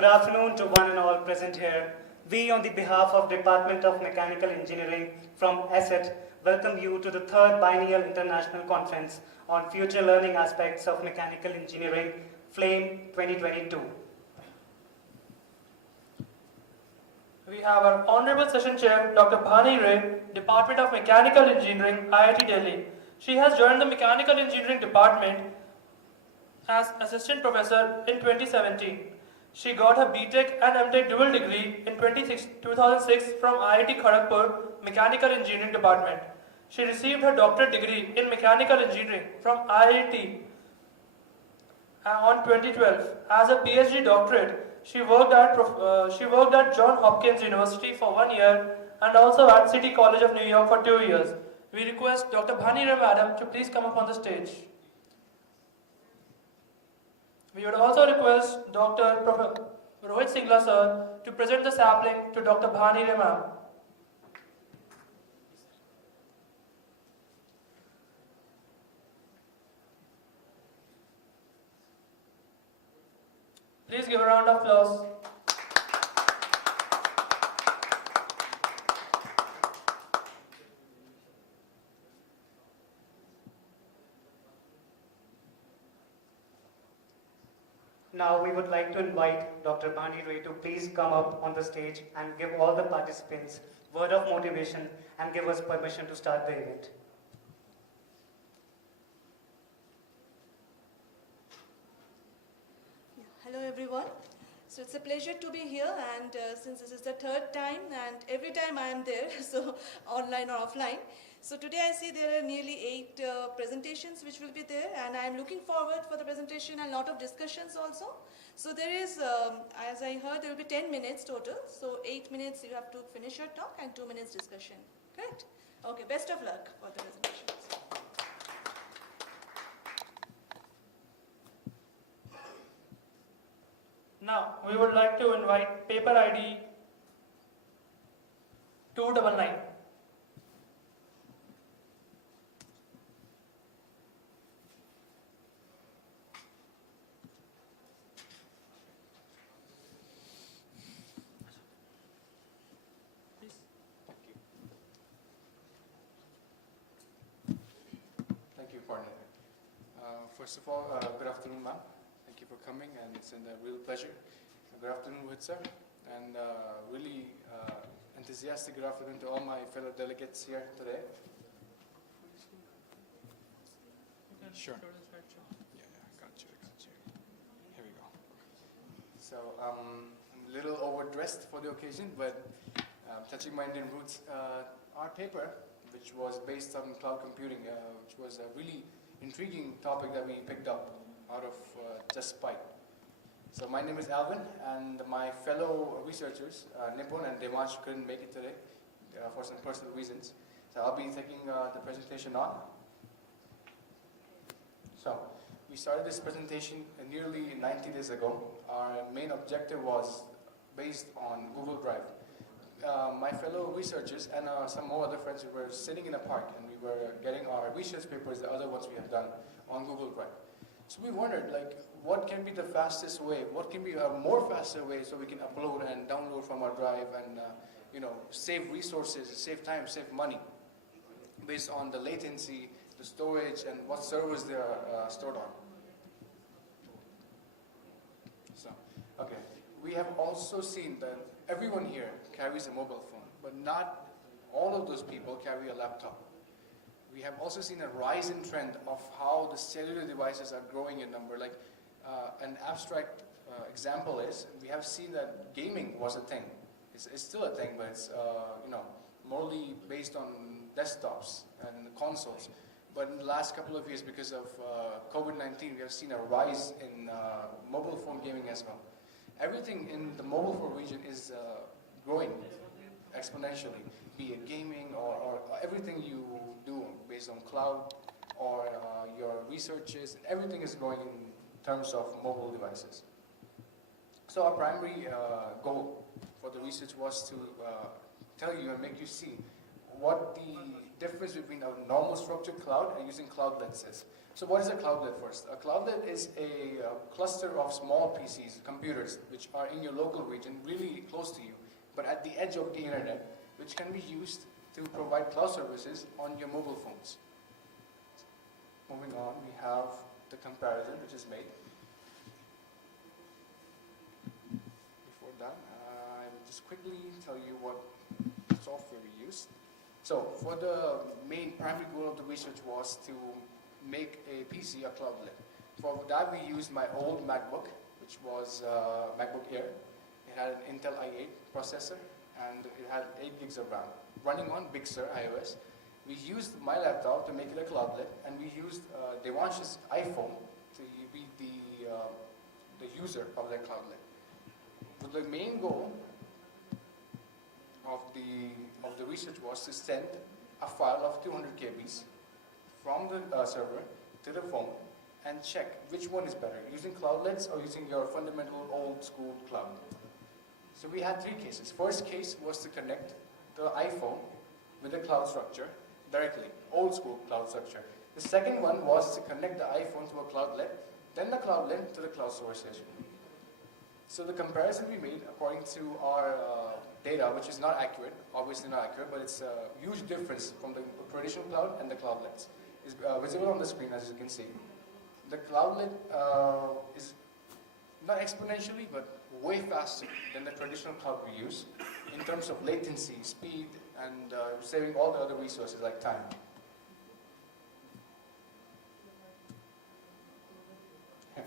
Good afternoon to one and all present here. We, on the behalf of Department of Mechanical Engineering from ESET, welcome you to the third biennial international conference on future learning aspects of mechanical engineering, FLAME-2022. We have our Honorable Session Chair, Dr. Bhani Ray, Department of Mechanical Engineering, IIT Delhi. She has joined the Mechanical Engineering Department as Assistant Professor in 2017. She got her BTech and MTech dual degree in 2006 from IIT Kharagpur Mechanical Engineering Department. She received her doctorate degree in Mechanical Engineering from IIT on 2012. As a PhD doctorate, she worked at Johns Hopkins University for 1 year and also at City College of New York for 2 years. We request Dr. Bhani Ray Madam to please come up on the stage. We would also request Dr. Rohit Singla sir to present the sapling to Dr. Bhani Ray ma'am. Please give a round of applause. Now we would like to invite Dr. Bhani Ray to please come up on the stage and give all the participants word of motivation and give us permission to start the event. Hello everyone. So it's a pleasure to be here, and since this is the third time and every time I am there, so online or offline. So today I see there are nearly 8 presentations which will be there, and I am looking forward for the presentation and a lot of discussions also. So there is, as I heard, there will be 10 minutes total. So 8 minutes you have to finish your talk and 2 minutes discussion. Correct? Okay, best of luck for the presentations. Now, we would like to invite paper ID 299. Thank you, partner. First of all, good afternoon, ma'am. Thank you for coming, and it's a real pleasure. Good afternoon, Rohit sir, and really enthusiastic good afternoon to all my fellow delegates here today. Sure. Yeah, got you. Here we go. So I'm a little overdressed for the occasion, but touching my Indian roots, our paper, which was based on cloud computing, which was a really intriguing topic that we picked up out of just spite. So my name is Alvin, and my fellow researchers, Nipun and Devansh, couldn't make it today for some personal reasons. So I'll be taking the presentation on. So we started this presentation nearly 90 days ago. Our main objective was based on Google Drive. My fellow researchers and some more other friends, we were sitting in a park and we were getting our research papers, the other ones we have done, on Google Drive. So we wondered, like, what can be the fastest way? What can be a more faster way so we can upload and download from our drive and, save resources, save time, save money, based on the latency, the storage, and what servers they are stored on. So, okay. We have also seen that everyone here carries a mobile phone, but not all of those people carry a laptop. We have also seen a rise in trend of how the cellular devices are growing in number. Like an abstract example is, we have seen that gaming was a thing. It's still a thing, but it's morely based on desktops and consoles. But in the last couple of years, because of COVID-19, we have seen a rise in mobile phone gaming as well. Everything in the mobile phone region is growing exponentially, be it gaming or everything you do based on cloud or your researches. Everything is growing in terms of mobile devices. So our primary goal for the research was to tell you and make you see what the difference between a normal structured cloud and using cloudlets is. So what is a cloudlet first? A cloudlet is a cluster of small PCs, computers, which are in your local region, really close to you, but at the edge of the internet, which can be used to provide cloud services on your mobile phones. Moving on, we have the comparison which is made. Before that, I will just quickly tell you what software we use. So, for the main primary goal of the research was to make a PC a cloudlet. For that, we used my old MacBook, which was MacBook Air. It had an Intel i8 processor, and it had 8 gigs of RAM. Running on Big Sur iOS. We used my laptop to make it a cloudlet, and we used Devansh's iPhone to be the user of that cloudlet. But the main goal of the research was to send a file of 200 KBs from the server to the phone and check which one is better, using cloudlets or using your fundamental old school cloud. So we had 3 cases. First case was to connect the iPhone with the cloud structure directly, old school cloud structure. The second one was to connect the iPhone to a cloudlet, then the cloudlet to the cloud sources. So the comparison we made according to our data, which is not accurate, obviously not accurate, but it's a huge difference from the traditional cloud and the cloudlets. Is visible on the screen, as you can see. The cloudlet is not exponentially, but way faster than the traditional cloud we use in terms of latency, speed, and saving all the other resources like time.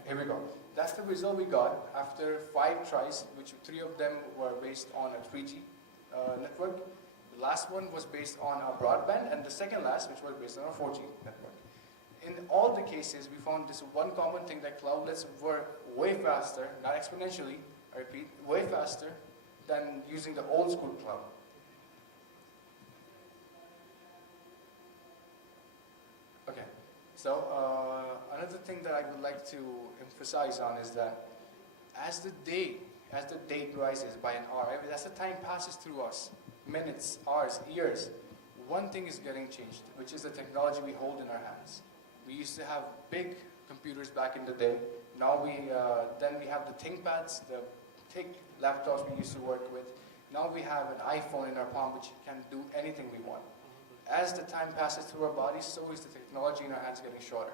Here we go. That's the result we got after 5 tries, which 3 of them were based on a 3G network. The last one was based on a broadband, and the second last, which was based on a 4G network. In all the cases, we found this one common thing, that cloudlets were way faster, not exponentially, I repeat, way faster than using the old school cloud. Okay, so another thing that I would like to emphasize on is that as the date rises by an hour, as the time passes through us, minutes, hours, years, one thing is getting changed, which is the technology we hold in our hands. We used to have big computers back in the day. Now then we have the ThinkPads, the thick laptops we used to work with. Now we have an iPhone in our palm which can do anything we want. As the time passes through our bodies, so is the technology in our hands getting shorter.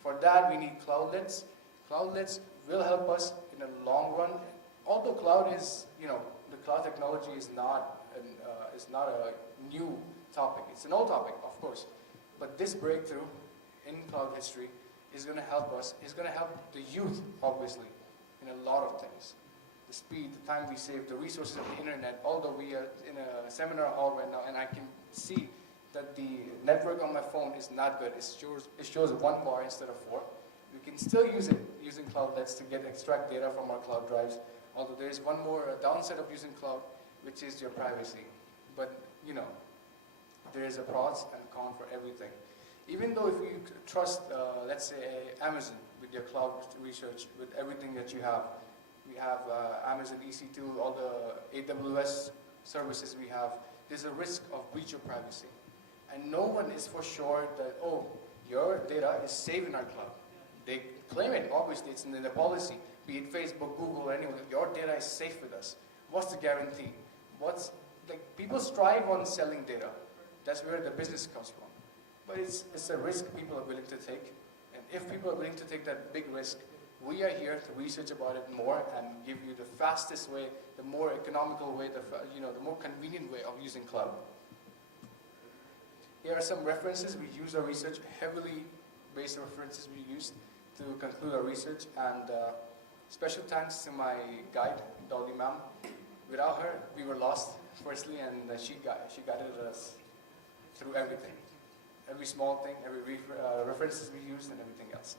For that, we need cloudlets. Cloudlets will help us in the long run. Although cloud is, the cloud technology is not a new topic. It's an old topic, of course. But this breakthrough in cloud history is going to help us. It's going to help the youth, obviously, in a lot of things. The speed, the time we save, the resources of the internet. Although we are in a seminar hall right now, and I can see that the network on my phone is not good. It shows 1 bar instead of 4. We can still use it using cloudlets to extract data from our cloud drives. Although there is one more downside of using cloud, which is your privacy. But there is a pros and con for everything. Even though if you trust, let's say, Amazon with your cloud research, with everything that you have, we have Amazon EC2, all the AWS services we have, there's a risk of breach of privacy. And no one is for sure that, your data is safe in our cloud. They claim it, obviously, it's in the policy, be it Facebook, Google, or anyone, your data is safe with us. What's the guarantee? People strive on selling data. That's where the business comes from. But it's a risk people are willing to take. And if people are willing to take that big risk, we are here to research about it more and give you the fastest way, the more economical way, the more convenient way of using cloud. Here are some references. We use our research, heavily based references we used to conclude our research. And special thanks to my guide, Dolly ma'am. Without her, we were lost, firstly, and she guided us through everything. Every small thing, every references we used, and everything else.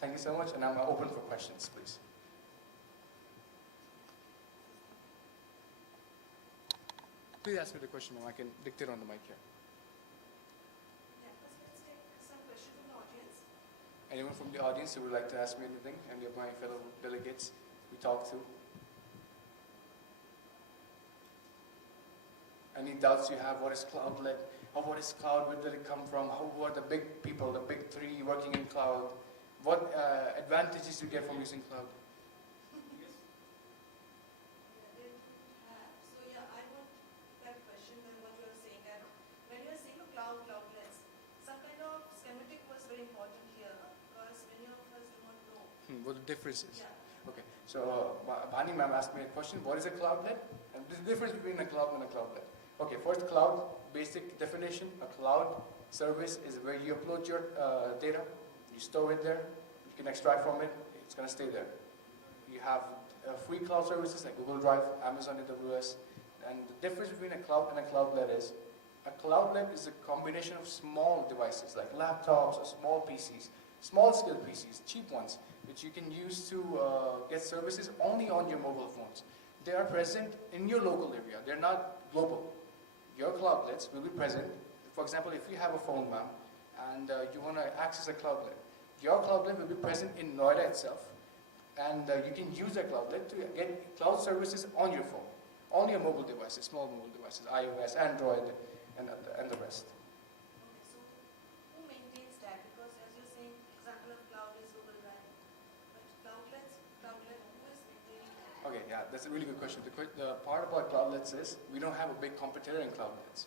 Thank you so much, and I'm open for questions, please. Please ask me the question, ma'am. I can dictate on the mic here. Yeah, let's take some questions from the audience. Anyone from the audience who would like to ask me anything? Any of my fellow delegates we talked to? Any doubts you have? What is cloudlet? Or what is cloud? Where did it come from? Who are the big people, the big three working in cloud? What advantages you get from using cloud? So yeah, I want that question that what you are saying that when you are saying a cloudlets, some kind of schematic was very important here because many of us do not know. What the difference is? Yeah. Okay, so Bhani ma'am asked me a question. What is a cloudlet? And the difference between a cloud and a cloudlet. Okay, first cloud, basic definition. A cloud service is where you upload your data, you store it there, you can extract from it, it's going to stay there. You have free cloud services like Google Drive, Amazon AWS, and the difference between a cloud and a cloudlet is a cloudlet is a combination of small devices like laptops or small PCs, small scale PCs, cheap ones, which you can use to get services only on your mobile phones. They are present in your local area. They're not global. Your cloudlets will be present. For example, if you have a phone, ma'am, and you want to access a cloudlet, your cloudlet will be present in Noida itself, and you can use that cloudlet to get cloud services on your phone, on your mobile devices, small mobile devices, iOS, Android, and the rest. Okay, so who maintains that? Because as you're saying, example of cloud is Google Drive, but cloudlet, who is maintaining that? Okay, yeah, that's a really good question. The part about cloudlets is we don't have a big competitor in cloudlets.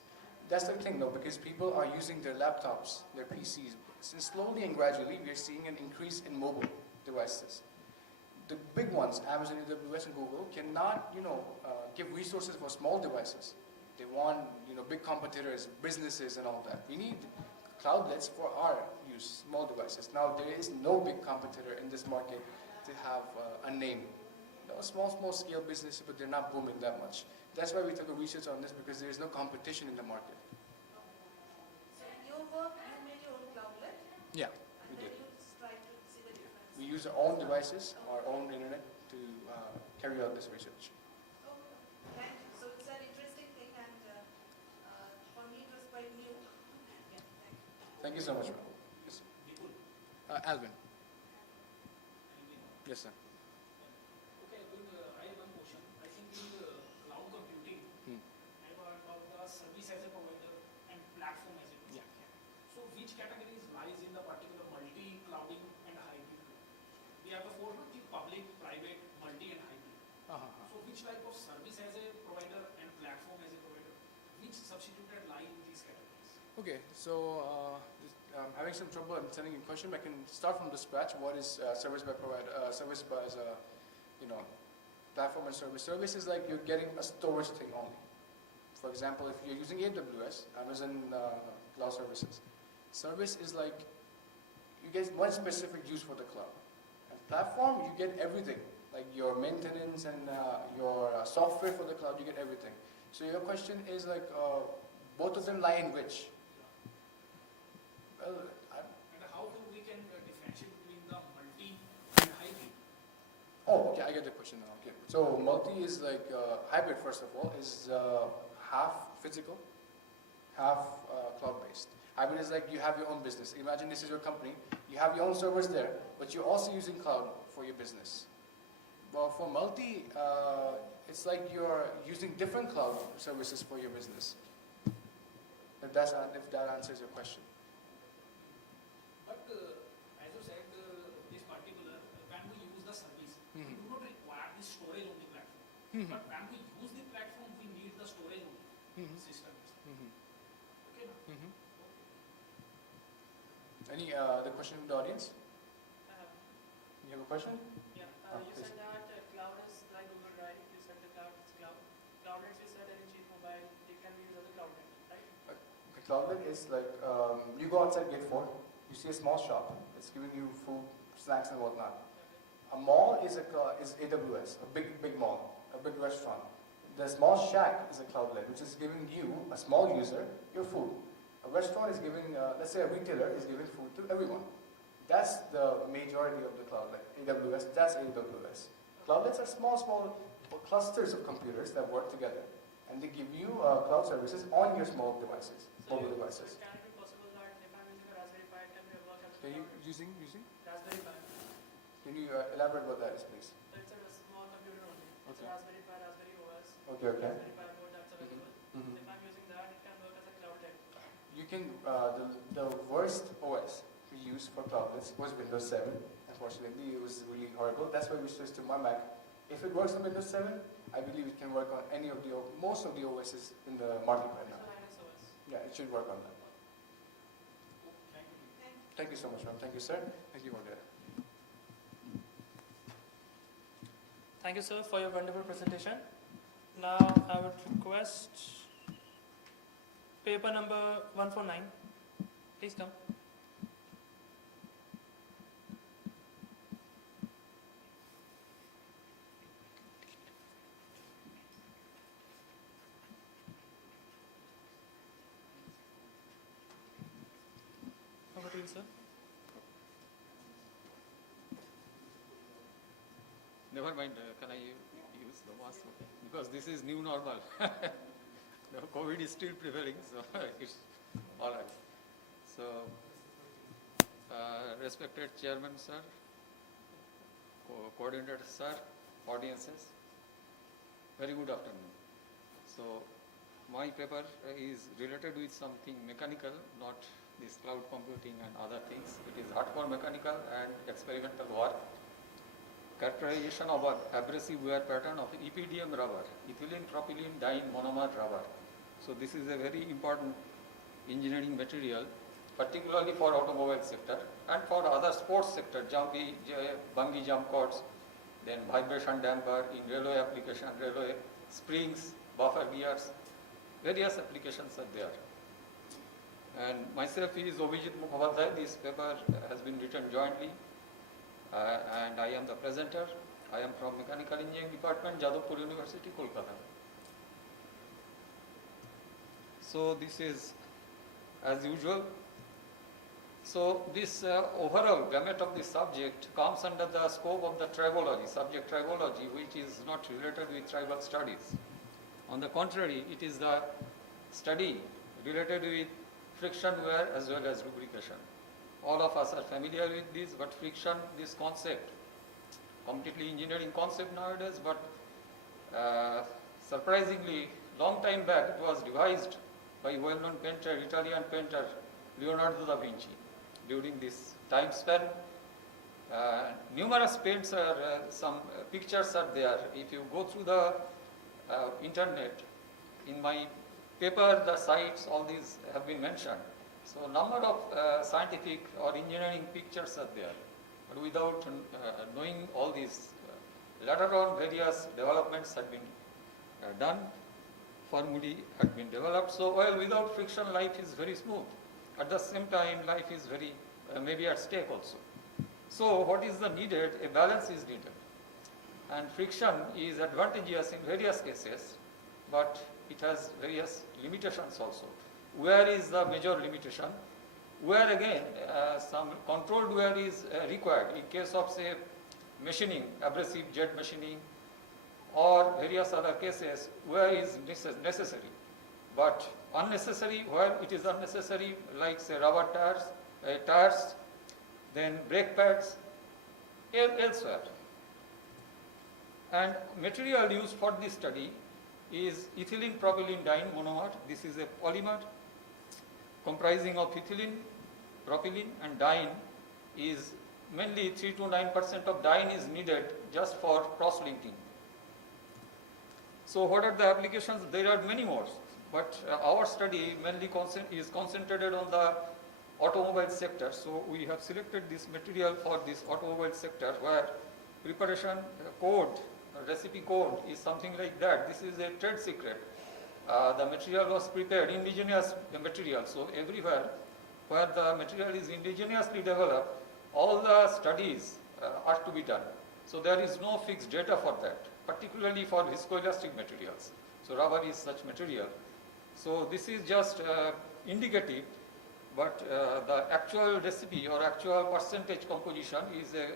That's the thing though, because people are using their laptops, their PCs. Since slowly and gradually, we are seeing an increase in mobile devices. The big ones, Amazon, AWS, and Google, cannot, give resources for small devices. They want, big competitors, businesses, and all that. We need cloudlets for our use, small devices. Now, there is no big competitor in this market to have a name. Small scale businesses, but they're not booming that much. That's why we took a research on this, because there is no competition in the market. So in your work, you made your own cloudlet, Yeah, and we then did. you try to see the difference. We use our own devices, our own internet to carry out this research. Okay, thank you. So it's an interesting thing, and for me it was quite new. Yeah, thank you. Thank you so much, ma'am. Yes. Alvin. Yes, sir. Okay, I have one question. I think in cloud computing, I want about the service as a provider and platform as a provider. Yeah. So which categories lies in the particular multi-clouding and hybrid? We have the four, public, private, multi and hybrid. So which type of service as a provider and platform as a provider, which substituted lie in these categories? Okay, so I'm having some trouble understanding your question. I can start from the scratch. What is service by provider? Service by as a, platform and service. Service is like you're getting a storage thing only. For example, if you're using AWS, Amazon Cloud Services, service is like you get one specific use for the cloud. And platform, you get everything, like your maintenance and your software for the cloud. You get everything. So your question is like both of them lie in which? Well, And how we can differentiate between the multi and hybrid? oh, okay, I get the question now. Okay, so multi is like hybrid. First of all, is half physical, half cloud-based. Hybrid is like you have your own business. Imagine this is your company. You have your own servers there, but you're also using cloud for your business. Well, for multi, it's like you're using different cloud services for your business. If that answers your question. But as you said, this particular, when we use the service, we do not require the storage on the platform. But when we use the platform, we need the storage on the system. Okay, now? Any other question from the audience? You have a question? Yeah, you please. said that cloud is like Google Drive. You said the cloud is cloud. Cloudlets, you said any cheap mobile, they can be used as a cloudlet, right? Okay, cloudlet is like you go outside gate 4, you see a small shop. It's giving you food, snacks, and whatnot. A mall is AWS, a big mall, a big restaurant. The small shack is a cloudlet, which is giving you, a small user, your food. A restaurant is giving, let's say a retailer is giving food to everyone. That's the majority of the cloudlet. AWS, that's AWS. Cloudlets are small clusters of computers that work together, and they give you cloud services on your small devices, mobile devices. So can it be possible that if I'm using a Raspberry Pi, it can be a work as a Can you cloud? using? Raspberry Pi. Can you elaborate what that is, please? So it's a small computer only. It's Okay. a Raspberry Pi, Raspberry OS, Okay. Raspberry Pi board that's available. Mhm. If I'm can, the worst OS we used for tablets was Windows 7. Unfortunately, it was really horrible. That's why we switched to my Mac. If it works on Windows 7, I believe it can work on any of the, most of the OSs in the market right now. Yeah, it should work on that. Thank you so much, ma'am. Thank you, sir. Thank you, Moderator. Thank you, sir, for your wonderful presentation. Now, I would request paper number 149. Please come. Over to you, sir. Never mind, can I use the mask? Because this is new normal. The COVID is still prevailing, so it's all right. So, respected Chairman, sir, Coordinator, sir, audiences, very good afternoon. So, my paper is related with something mechanical, not this cloud computing and other things. It is hardcore mechanical and experimental work. Characterization of an abrasive wear pattern of EPDM rubber, ethylene propylene diene monomer rubber. So this is a very important engineering material, particularly for automobile sector and for other sports sector, bungee jump cords, then vibration damper in railway application, railway springs, buffer gears, various applications are there. And myself is Obijit Mukhopadhyay. This paper has been written jointly. And I am the presenter. I am from Mechanical Engineering Department, Jadavpur University, Kolkata. So this is as usual. So this overall gamut of the subject comes under the scope of the tribology, subject tribology, which is not related with tribal studies. On the contrary, it is the study related with friction wear as well as lubrication. All of us are familiar with this, but friction, this concept, completely engineering concept nowadays, but surprisingly, long time back, it was devised by well-known painter, Italian painter, Leonardo da Vinci. During this time span, numerous paints are, some pictures are there. If you go through the internet, in my paper, the sites, all these have been mentioned. So number of scientific or engineering pictures are there, but without knowing all these, later on various developments had been done, formulae had been developed. So while without friction life is very smooth, at the same time life is very maybe at stake also. So what is the needed? A balance is needed, and friction is advantageous in various cases, but it has various limitations also. Where is the major limitation? Where again some controlled wear is required in case of say machining, abrasive jet machining, or various other cases where is necessary. But unnecessary, where it is unnecessary, like say rubber tires, then brake pads, elsewhere. And material used for this study is ethylene propylene diene monomer. This is a polymer comprising of ethylene, propylene, and diene. Is mainly 3 to 9% of diene is needed just for cross-linking. So what are the applications? There are many more, but our study mainly is concentrated on the automobile sector. So we have selected this material for this automobile sector, where preparation code, recipe code is something like that. This is a trade secret. The material was prepared, indigenous material. So everywhere where the material is indigenously developed, all the studies are to be done. So there is no fixed data for that, particularly for viscoelastic materials. So rubber is such material. So this is just indicative, but the actual recipe or actual percentage composition is a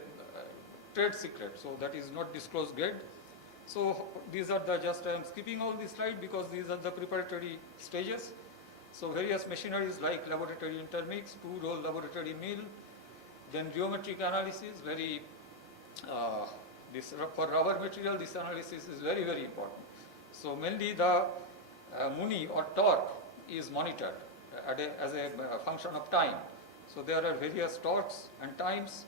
trade secret. So that is not disclosed yet. So these are the just, I am skipping all these slides because these are the preparatory stages. So various machineries like laboratory intermix, two-roll laboratory mill, then geometric analysis, very, this for rubber material, this analysis is very, very important. So mainly the Muni or torque is monitored as a function of time. So there are various torques and times.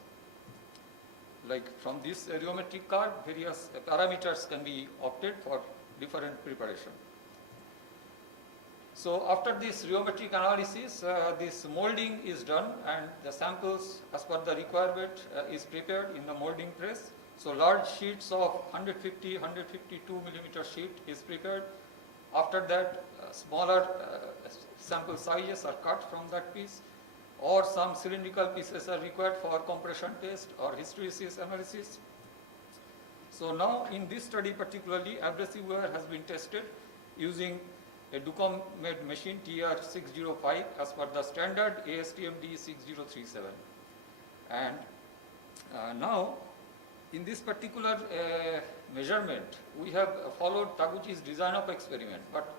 Like from this rheometric curve, various parameters can be opted for different preparation. So after this rheometric analysis, this molding is done and the samples as per the requirement is prepared in the molding press. So large sheets of 150, 152 millimeter sheet is prepared. After that, smaller sample sizes are cut from that piece, or some cylindrical pieces are required for compression test or hysteresis analysis. So now in this study particularly, abrasive wear has been tested using a Ducom made machine TR605 as per the standard ASTM D6037. And now in this particular measurement, we have followed Taguchi's design of experiment, but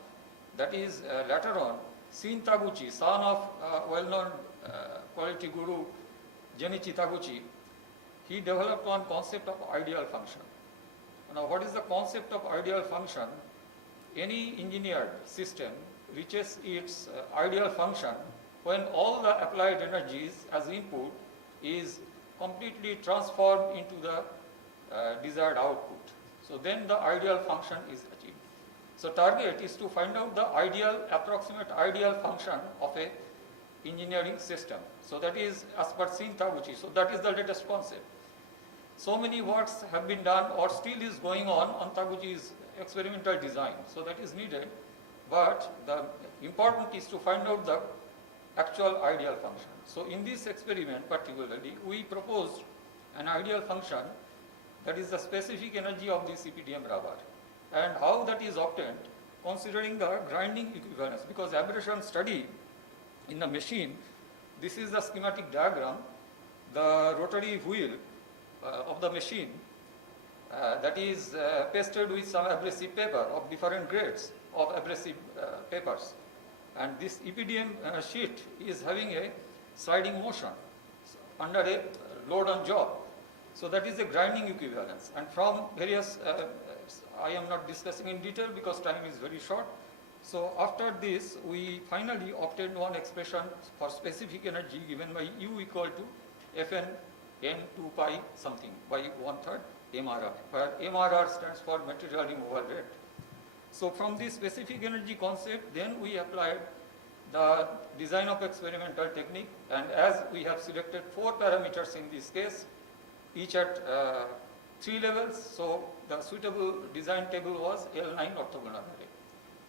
that is later on, Shin Taguchi, son of well-known quality guru Genichi Taguchi, he developed one concept of ideal function. Now, what is the concept of ideal function? Any engineered system reaches its ideal function when all the applied energies as input is completely transformed into the desired output. So then the ideal function is achieved. So target is to find out the approximate ideal function of a engineering system. So that is as per Shin Taguchi. So that is the latest concept. So many works have been done or still is going on Taguchi's experimental design. So that is needed. But the important is to find out the actual ideal function. So in this experiment particularly, we proposed an ideal function, that is the specific energy of this EPDM rubber. And how that is obtained, considering the grinding equivalence, because abrasion study in the machine, this is the schematic diagram, the rotary wheel of the machine that is pasted with some abrasive paper of different grades of abrasive papers. And this EPDM sheet is having a sliding motion under a load on job. So that is the grinding equivalence. And from various, I am not discussing in detail because time is very short. So after this, we finally obtained one expression for specific energy given by U equal to Fn n2 pi something by 1/3 MRR, where MRR stands for material removal rate. So from this specific energy concept, then we applied the design of experimental technique, and as we have selected 4 parameters in this case, each at 3 levels, so the suitable design table was L9 orthogonal array.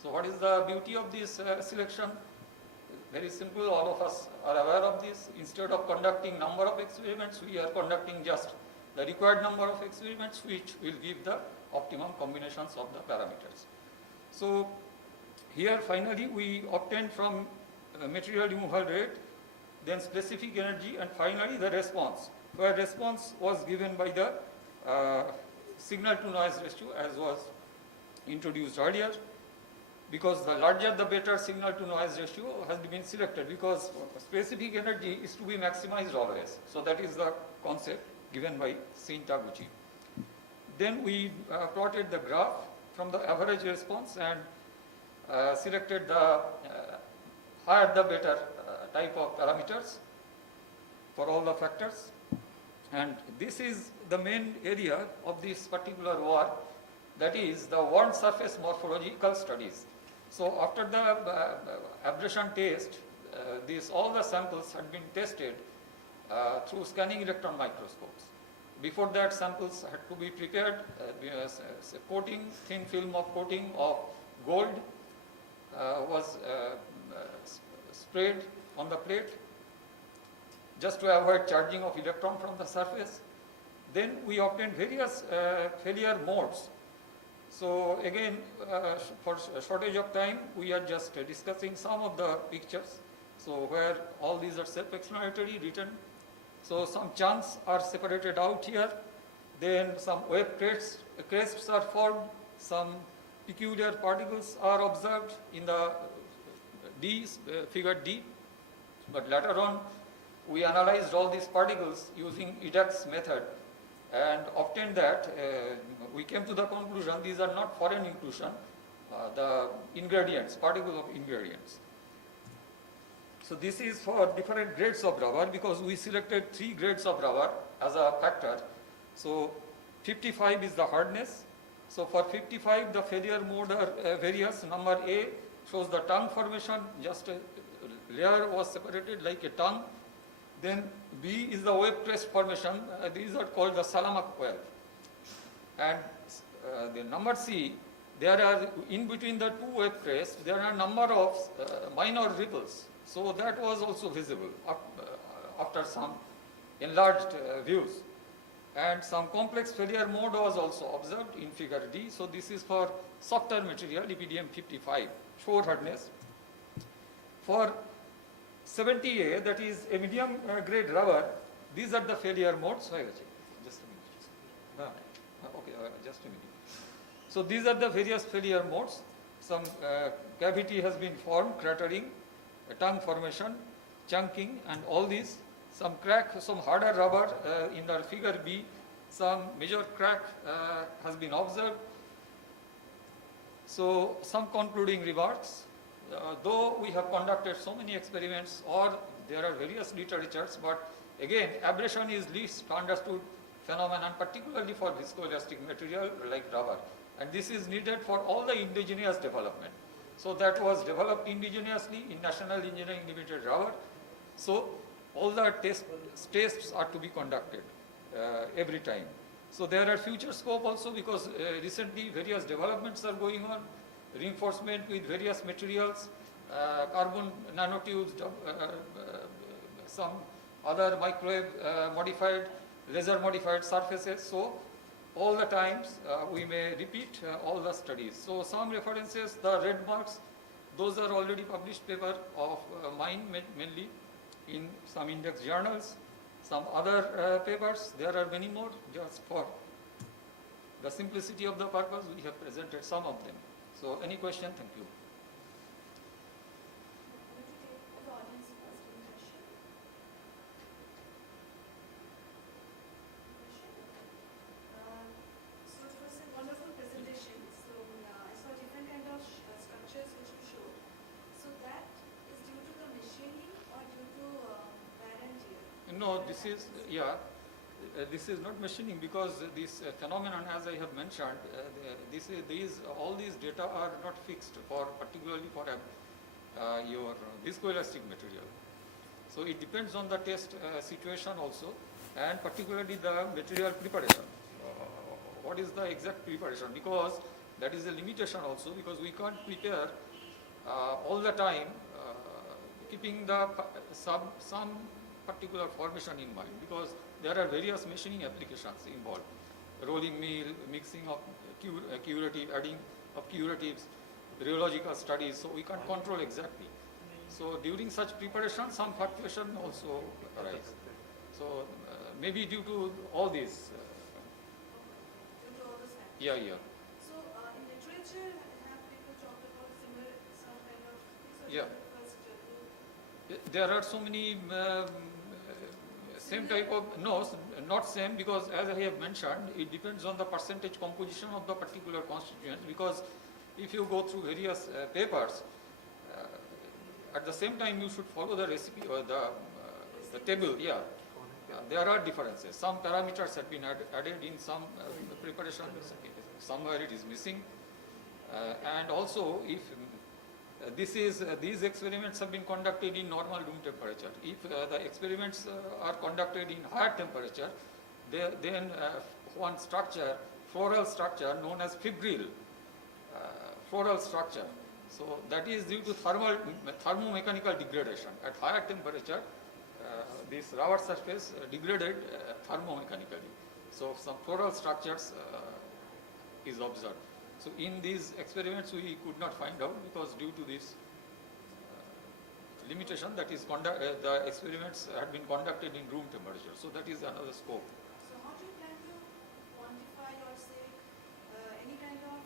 So what is the beauty of this selection? Very simple, all of us are aware of this. Instead of conducting number of experiments, we are conducting just the required number of experiments which will give the optimum combinations of the parameters. So here finally we obtained from material removal rate, then specific energy, and finally the response, where response was given by the signal to noise ratio as was introduced earlier. Because the larger the better signal to noise ratio has been selected, because specific energy is to be maximized always. So that is the concept given by Shin Taguchi. Then we plotted the graph from the average response and selected the higher the better type of parameters for all the factors. And this is the main area of this particular work, that is the worn surface morphological studies. So after the abrasion test, all the samples had been tested through scanning electron microscopes. Before that, samples had to be prepared, coating, thin film of coating of gold was sprayed on the plate just to avoid charging of electron from the surface. Then we obtained various failure modes. So again, for shortage of time, we are just discussing some of the pictures. So where all these are self-explanatory written. So some chunks are separated out here. Then some wave crests are formed. Some peculiar particles are observed in the figure D. But later on, we analyzed all these particles using EDAX method and obtained that we came to the conclusion these are not foreign inclusion, the ingredients, particles of ingredients. So this is for different grades of rubber because we selected 3 grades of rubber as a factor. So 55 is the hardness. So for 55 the failure mode are various. Number A shows the tongue formation, just a layer was separated like a tongue. Then B is the wave crest formation, these are called the Salamak wave. And the number C, there are in between the 2 wave crests, there are a number of minor ripples. So that was also visible after some enlarged views. And some complex failure mode was also observed in figure D. So this is for softer material, EPDM 55, shore hardness. For 70A, that is a medium grade rubber, these are the failure modes. Just a minute. Just a minute. So these are the various failure modes. Some cavity has been formed, cratering, tongue formation, chunking, and all these. Some crack, some harder rubber in the figure B, some major crack has been observed. So some concluding remarks. Though we have conducted so many experiments, or there are various literatures, but again abrasion is least understood phenomenon, particularly for viscoelastic material like rubber, and this is needed for all the indigenous development. So that was developed indigenously in National Engineering Limited rubber. So all the tests are to be conducted every time. So there are future scope also because recently various developments are going on, reinforcement with various materials, carbon nanotubes, some other microwave modified, laser modified surfaces. So all the times we may repeat all the studies. So some references, the red marks, those are already published paper of mine mainly in some index journals. Some other papers, there are many more. Just for the simplicity of the purpose, we have presented some of them. So any question? Thank you. So it was a wonderful presentation. So I saw different kind of structures which you showed. So that is due to the machining or due to wear and tear? No, this is, this is not machining because this phenomenon, as I have mentioned, all these data are not fixed for particularly for your viscoelastic material. So it depends on the test situation also, and particularly the material preparation. What is the exact preparation? Because that is a limitation also, because we can't prepare all the time keeping the some particular formation in mind, because there are various machining applications involved. Rolling mill, mixing of curative, adding of curatives, rheological studies, so we can't control exactly. So during such preparation, some fluctuation also arise. So maybe due to all this. Due to all those factors? Yeah. So in literature, have people talked about similar, some kind of things? Or Yeah. first, There are so many same type of, no, not same, because as I have mentioned, it depends on the percentage composition of the particular constituents, because if you go through various papers, at the same time you should follow the recipe or the table, there are differences. Some parameters have been added in some preparation recipe, somewhere it is missing, and also if these experiments have been conducted in normal room temperature. If the experiments are conducted in higher temperature, then one structure, floral structure known as fibril floral structure. So that is due to thermomechanical degradation. At higher temperature, this rubber surface degraded thermomechanically. So some floral structures is observed. So in these experiments we could not find out because due to this limitation, that is the experiments had been conducted in room temperature. So that is another scope. So how do you plan to quantify or say any kind of,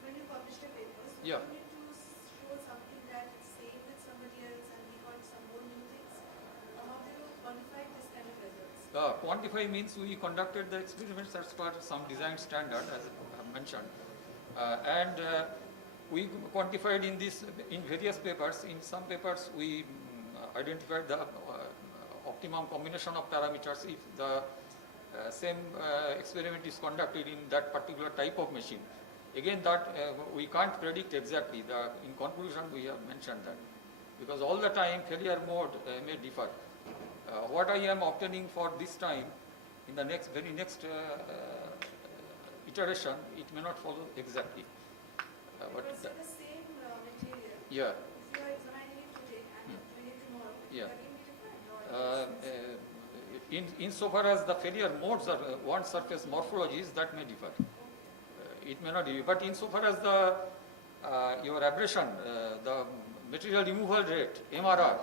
when you publish the papers, you need to show something that is same with somebody else and we got some more new things? Or how do you quantify this kind of results? Quantify means we conducted the experiments as per some design standard, as I have mentioned. We quantified in various papers. In some papers we identified the optimum combination of parameters if the same experiment is conducted in that particular type of machine. Again, that we can't predict exactly. In conclusion, we have mentioned that because all the time failure mode may differ. What I am obtaining for this time, in the very next iteration, it may not follow exactly. But Because it's the same material. yeah. If you are examining it today and doing it tomorrow, Yeah. that will be different. Or Insofar as the failure modes are one surface morphologies, that may differ. It may not be, but insofar as the your abrasion, the material removal rate (MRR),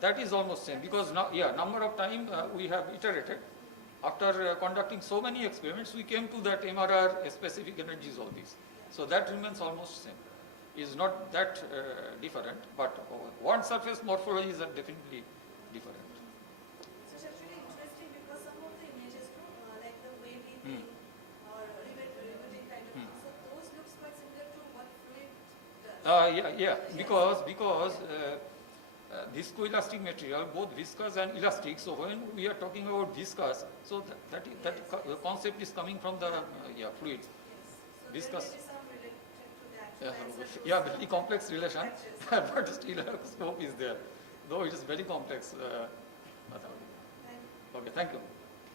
that is almost same because now, number of time we have iterated. After conducting so many experiments, we came to that MRR specific energies, all these. So that remains almost same. Is not that different, but one surface morphologies are definitely different. so it's actually interesting because some of the images, like the wavy thing or riveting kind of thing, so those looks quite similar to what fluid does. Because viscoelastic material, both viscous and elastic. So when we are talking about viscous, so that the concept is coming from the fluid. Yes. So Viscous. there may be some related to that. to answer those Very complex relation, structures. but still scope is there, though it is very complex. Okay, thank you.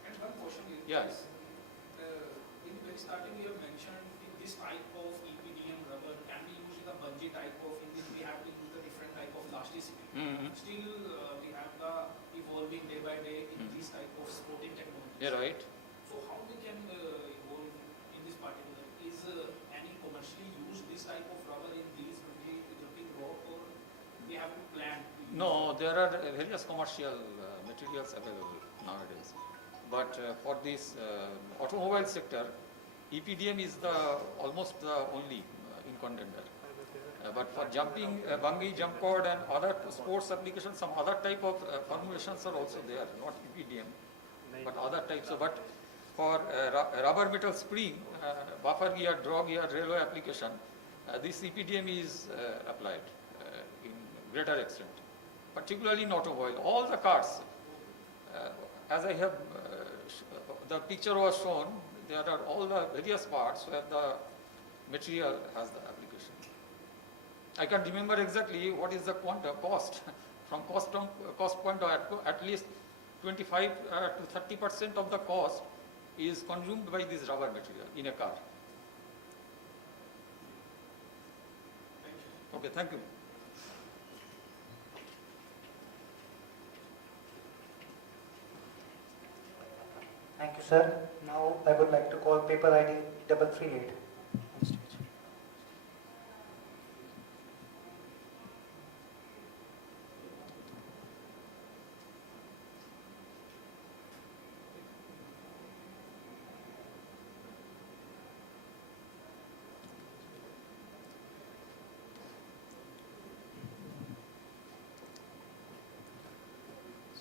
And one question is, Yeah. in the very starting you have mentioned this type of EPDM rubber can be used in the bungee type of, in which we have to use the different type of elasticity. Still, we have the evolving day by day in this type of sporting technology. Yeah, right. So how we can evolve in this particular? Is any commercially used this type of rubber in these jumping rope, or we have to plan? To use No, there are various commercial materials available nowadays. But for this automobile sector, EPDM is almost the only in contender. But for jumping, bungee, jump cord and other sports applications, some other type of formulations are also there, not EPDM, but other types. But for rubber metal spring, buffer gear, draw gear, railway application, this EPDM is applied in greater extent, particularly in automobile. All the cars, as I have, the picture was shown, there are all the various parts where the material has the application. I can't remember exactly what is the cost. From cost point, at least 25 to 30% of the cost is consumed by this rubber material in a car. Thank you. Okay, thank you. Thank you, sir. Now I would like to call paper ID 338 on stage.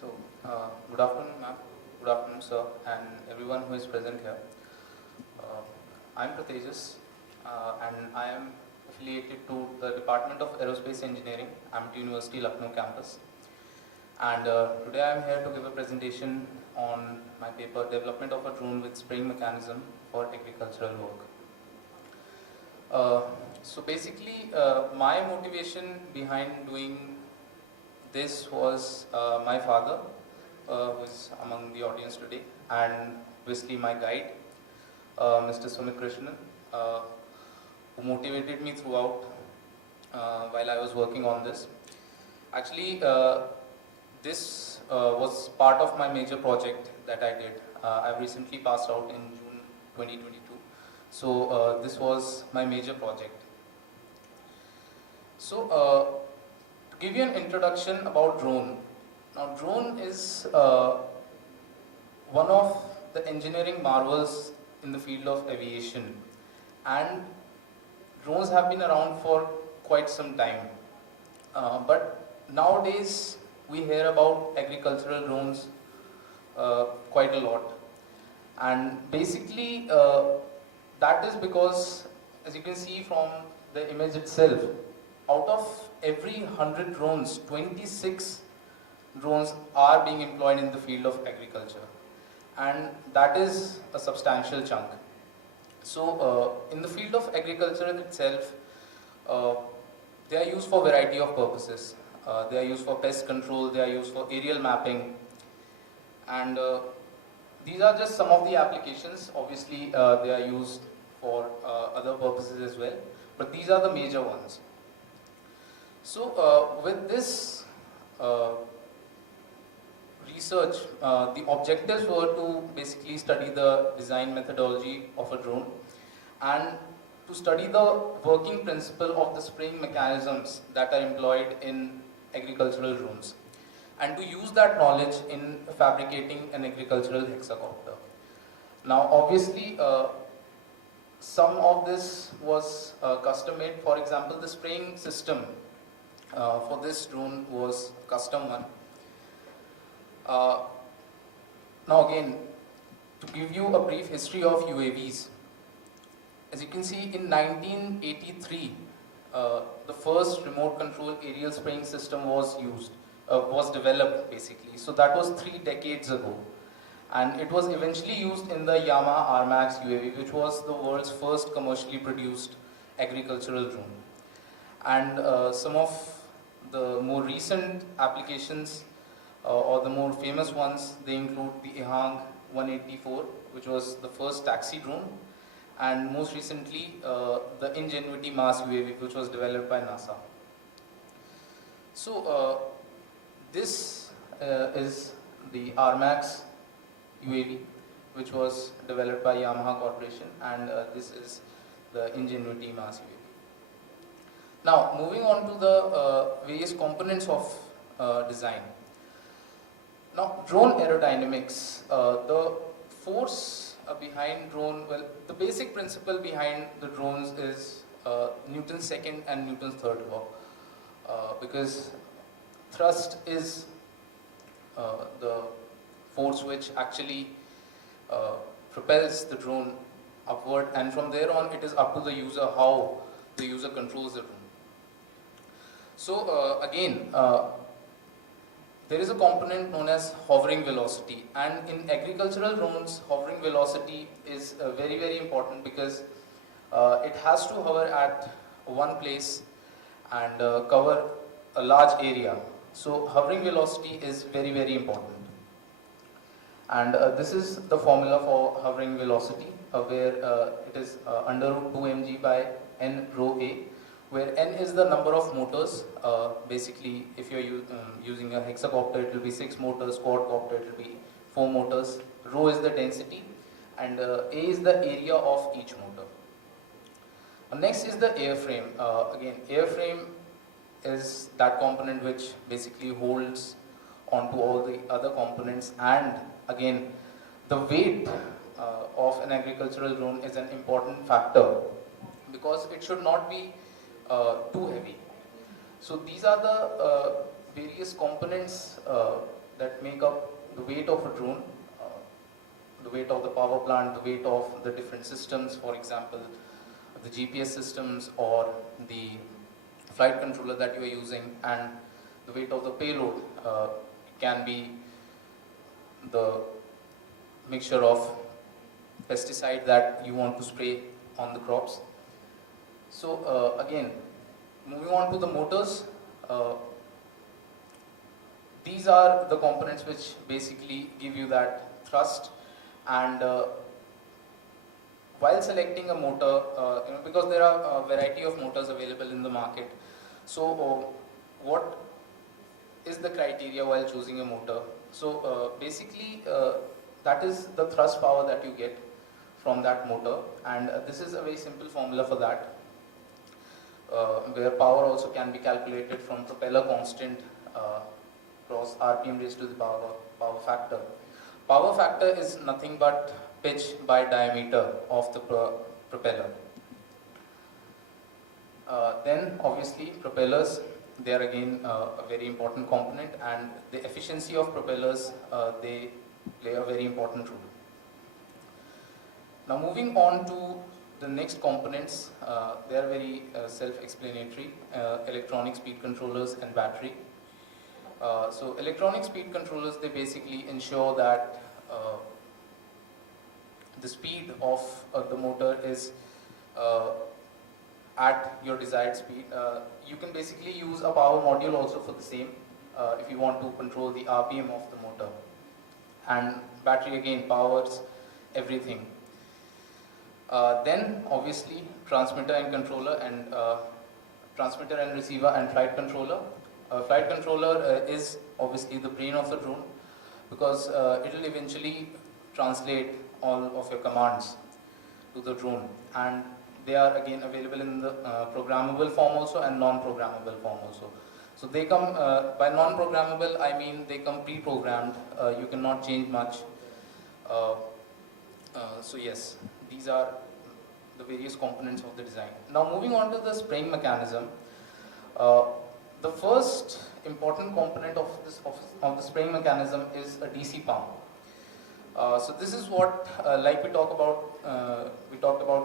So, good afternoon, ma'am. Good afternoon, sir, and everyone who is present here. I'm Pratejas, and I am affiliated to the Department of Aerospace Engineering, Amity University, Lucknow campus. And today I am here to give a presentation on my paper, Development of a Drone with Spring Mechanism for Agricultural Work. So basically, my motivation behind doing this was my father, who is among the audience today, and obviously my guide, Mr. Sumit Krishnan, who motivated me throughout while I was working on this. Actually, this was part of my major project that I did. I've recently passed out in June 2022. So this was my major project. So to give you an introduction about drone. Now drone is one of the engineering marvels in the field of aviation, and drones have been around for quite some time. But nowadays we hear about agricultural drones quite a lot, and basically that is because, as you can see from the image itself, out of every 100 drones, 26 drones are being employed in the field of agriculture, and that is a substantial chunk. So in the field of agriculture itself, they are used for a variety of purposes. They are used for pest control, they are used for aerial mapping, and these are just some of the applications. Obviously, they are used for other purposes as well, but these are the major ones. So with this research, the objectives were to basically study the design methodology of a drone and to study the working principle of the spraying mechanisms that are employed in agricultural drones, and to use that knowledge in fabricating an agricultural hexacopter. Now obviously some of this was custom made. For example, the spraying system for this drone was custom one. Now again, to give you a brief history of UAVs, as you can see, in 1983, the first remote control aerial spraying system was developed basically. So that was 3 decades ago, and it was eventually used in the Yamaha RMAX UAV, which was the world's first commercially produced agricultural drone. And some of the more recent applications or the more famous ones, they include the EHang 184, which was the first taxi drone, and most recently the Ingenuity Mars UAV, which was developed by NASA. So this is the RMAX UAV, which was developed by Yamaha Corporation, and this is the Ingenuity Mars UAV. Now moving on to the various components of design. Now drone aerodynamics, the force behind drone, well, the basic principle behind the drones is Newton's second and Newton's third law, because thrust is the force which actually propels the drone upward, and from there on it is up to the user how the user controls the drone. So again, there is a component known as hovering velocity, and in agricultural drones, hovering velocity is very, very important, because it has to hover at one place and cover a large area. So hovering velocity is very, very important. And this is the formula for hovering velocity, where it is under root 2 mg by n rho a, where n is the number of motors. Basically, if you're using a hexacopter, it will be 6 motors, quadcopter, it will be 4 motors. Rho is the density, and a is the area of each motor. Next is the airframe. Again, airframe is that component which basically holds onto all the other components, and again, the weight of an agricultural drone is an important factor, because it should not be too heavy. So these are the various components that make up the weight of a drone, the weight of the power plant, the weight of the different systems, for example, the GPS systems or the flight controller that you are using, and the weight of the payload can be the mixture of pesticide that you want to spray on the crops. So again, moving on to the motors, these are the components which basically give you that thrust, and while selecting a motor, because there are a variety of motors available in the market, so what is the criteria while choosing a motor? So basically that is the thrust power that you get from that motor, and this is a very simple formula for that, where power also can be calculated from propeller constant cross RPM raised to the power factor. Power factor is nothing but pitch by diameter of the propeller. Then obviously propellers, they are again a very important component, and the efficiency of propellers, they play a very important role. Now moving on to the next components, they are very self-explanatory, electronic speed controllers and battery. So electronic speed controllers, they basically ensure that the speed of the motor is at your desired speed. You can basically use a power module also for the same if you want to control the RPM of the motor. And battery again powers everything. Then obviously transmitter and controller and transmitter and receiver and flight controller. Flight controller is obviously the brain of the drone because it will eventually translate all of your commands to the drone, and they are again available in the programmable form also and non-programmable form also. So they come, by non-programmable I mean they come pre-programmed, you cannot change much. So yes, these are the various components of the design. Now moving on to the spraying mechanism. The first important component of the spraying mechanism is a DC pump. So this is what, like we talked about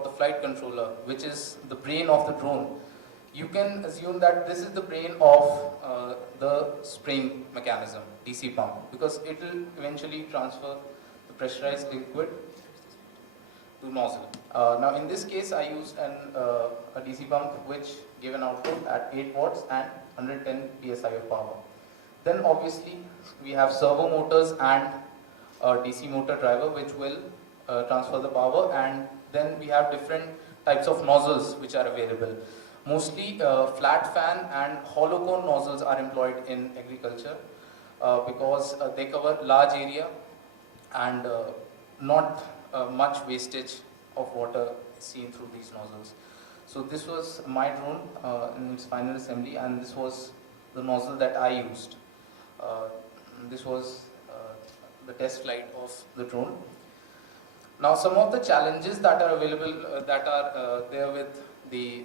the flight controller, which is the brain of the drone. You can assume that this is the brain of the spraying mechanism, DC pump, because it will eventually transfer the pressurized liquid to nozzle. Now in this case I used a DC pump which gave an output at 8 watts and 110 psi of power. Then obviously we have servo motors and a DC motor driver which will transfer the power, and then we have different types of nozzles which are available. Mostly flat fan and hollow cone nozzles are employed in agriculture because they cover large area and not much wastage of water is seen through these nozzles. So this was my drone in its final assembly, and this was the nozzle that I used. This was the test flight of the drone. Now some of the challenges that are available, that are there with the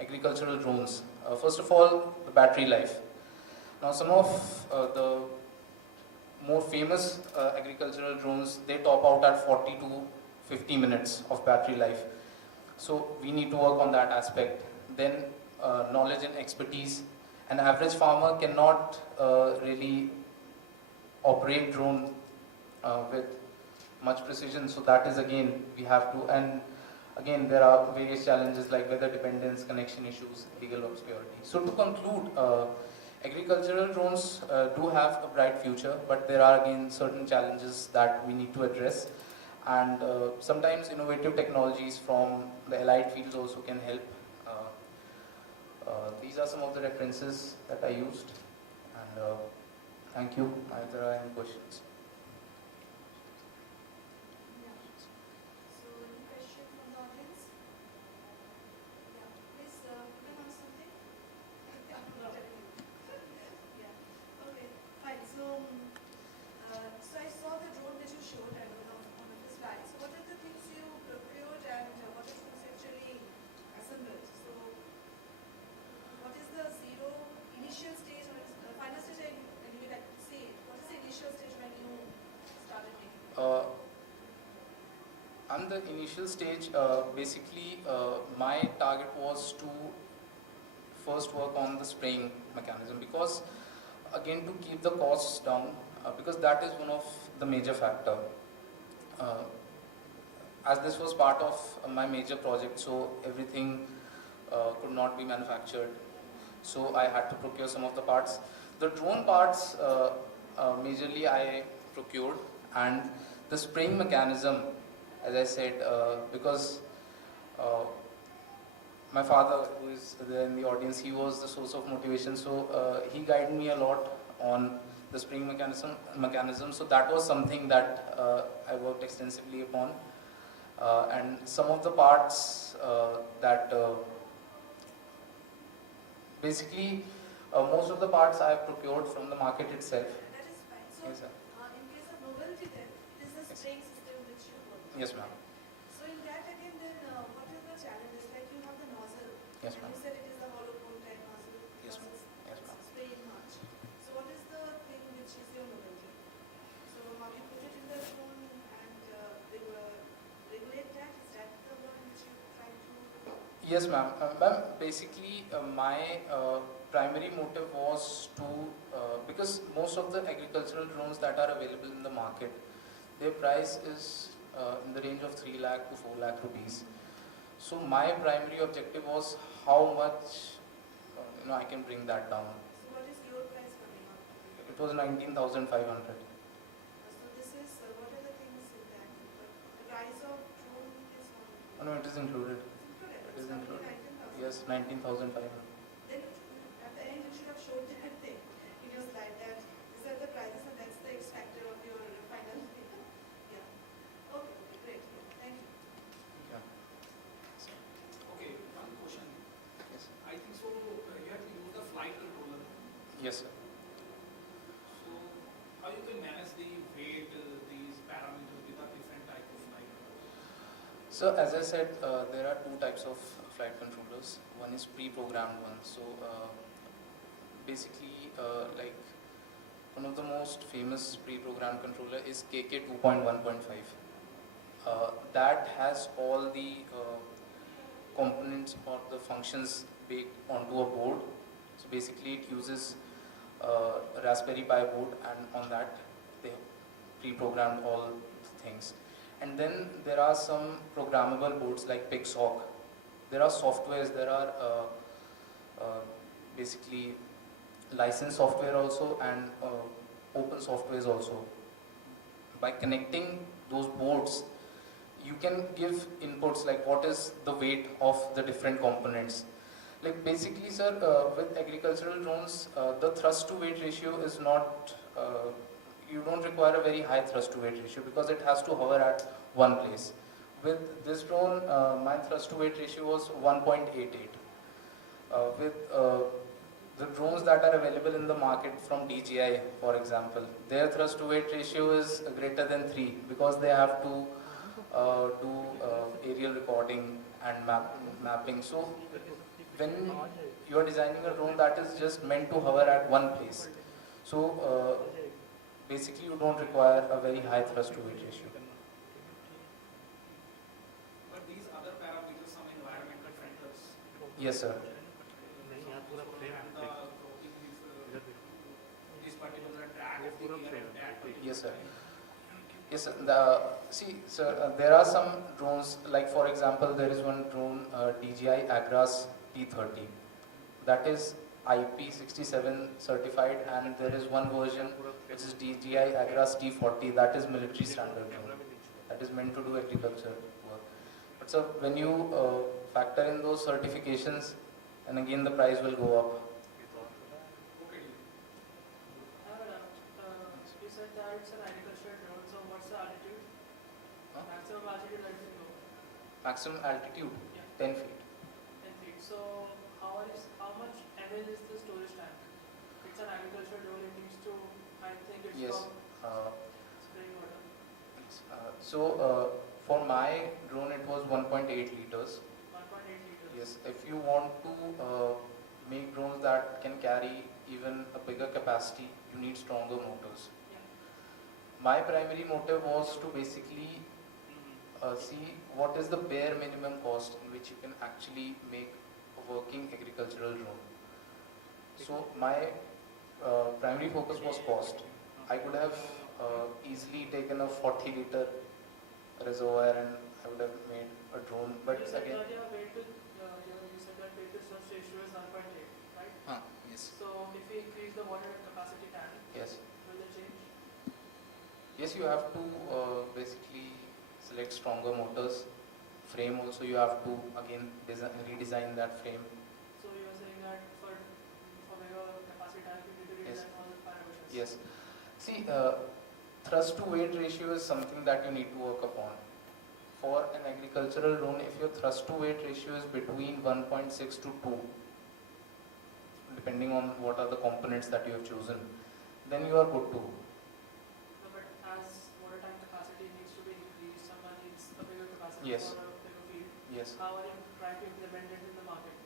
agricultural drones. First of all, the battery life. Now some of the more famous agricultural drones, they top out at 40 to 50 minutes of battery life. So we need to work on that aspect. Then knowledge and expertise. An average farmer cannot really operate drone with much precision, so that is again we have to, and again there are various challenges like weather dependence, connection issues, legal obscurity. So to conclude, agricultural drones do have a bright future, but there are again certain challenges that we need to address, and sometimes innovative technologies from the allied fields also can help. These are some of the references that I used, and thank you. If there are any questions. So, any question from the audience? Yeah, please, you can ask something? Yeah, okay, fine. So, so I saw the drone that you showed and on the slides. What are the things you procured and what is conceptually assembled? So, what is the initial stage or final stage? And you can say it. What is the initial stage when you started making? On the initial stage, basically my target was to first work on the spraying mechanism, because again to keep the costs down, because that is one of the major factor. As this was part of my major project, so everything could not be manufactured, so I had to procure some of the parts. The drone parts majorly I procured, and the spraying mechanism, as I said, because my father, who is there in the audience, he was the source of motivation, so he guided me a lot on the spraying mechanism. So that was something that I worked extensively upon, and some of the parts that basically most of the parts I have procured from the market itself. That is fine. So, Yes, sir. in case of novelty then, it is the spraying system which you work with. Yes, ma'am. So in that again then, what are the challenges? Like you have the nozzle. Yes, and ma'am. you said it is the hollow cone type nozzle. Yes, ma'am. Yes, ma'am. Spray in March. So what is the thing which is your novelty? So how do you put it in the drone and they will regulate that? Is that the one which you try to Yes, ma'am. Ma'am, basically, my primary motive was to, because most of the agricultural drones that are available in the market, their price is in the range of 3 lakh to 4 lakh rupees. So my primary objective was how much, I can bring that down. So what is your price coming out? It was 19,500. So this is, what are the things in that? The price of drone is not Oh, no, it is included. included. It It's is only included. 19,000. Yes, 19,500. Then at the end you should have showed that thing in your slide that these are the prices and that's the X factor of your final. Yeah. Okay, great. Thank you. Yeah. Okay, one question. Yes. I think so. You have to use the flight controller. Yes, sir. So how you can manage the weight, these parameters with a different type of flight controller? So as I said, there are two types of flight controllers. One is pre-programmed one. So basically, like one of the most famous pre-programmed controller is KK 2.1.5. That has all the components or the functions baked onto a board. So basically, it uses a Raspberry Pi board, and on that they pre-programmed all the things. And then there are some programmable boards like PixHawk. There are softwares, there are basically licensed software also, and open softwares also. By connecting those boards, you can give inputs like what is the weight of the different components. Like basically, sir, with agricultural drones, the thrust to weight ratio is not, you don't require a very high thrust to weight ratio because it has to hover at one place. With this drone, my thrust to weight ratio was 1.88. With the drones that are available in the market from DJI, for example, their thrust to weight ratio is greater than 3 because they have to do aerial recording and mapping. So when you are designing a drone that is just meant to hover at one place, so basically you don't require a very high thrust to weight ratio. But these other parameters, some environmental factors. Yes, sir. This particular tag of the air and that particular Yes, sir. tag. Yes, sir. See, sir, there are some drones, like for example, there is one drone, DJI Agras T30, that is IP67 certified, and there is one version which is DJI Agras T40, that is military standard drone, that is meant to do agriculture work. But sir, when you factor in those certifications, and again the price will go up. Okay. You said that it's an agricultural drone, so what's the altitude? Huh? Maximum altitude that you can go? Maximum altitude, Yeah. 10 feet. 10 feet. So how much ml is the storage tank? It's an agricultural drone, it needs to, I think it's Yes. from spraying water. For my drone it was 1.8 liters. 1.8 liters. Yes, if you want to make drones that can carry even a bigger capacity, you need stronger motors. Yeah. My primary motive was to basically see what is the bare minimum cost in which you can actually make a working agricultural drone. So my primary focus was cost. I could have easily taken a 40-liter reservoir and I would have made a drone, but You said again, that your weight to, you said that weight to thrust ratio is 1.8, right? yes, So if we increase the water capacity tank, yes. will it change? Yes, you have to basically select stronger motors. Frame also you have to again redesign that frame. So you are saying that for bigger capacity tank, you need to Yes. redesign all the parameters. Yes. See, thrust to weight ratio is something that you need to work upon. For an agricultural drone, if your thrust to weight ratio is between 1.6 to 2, depending on what are the components that you have chosen, then you are good to. No, but as water tank capacity needs to be increased, someone needs a bigger capacity Yes. for a bigger field. Yes. How are you trying to implement it in the market?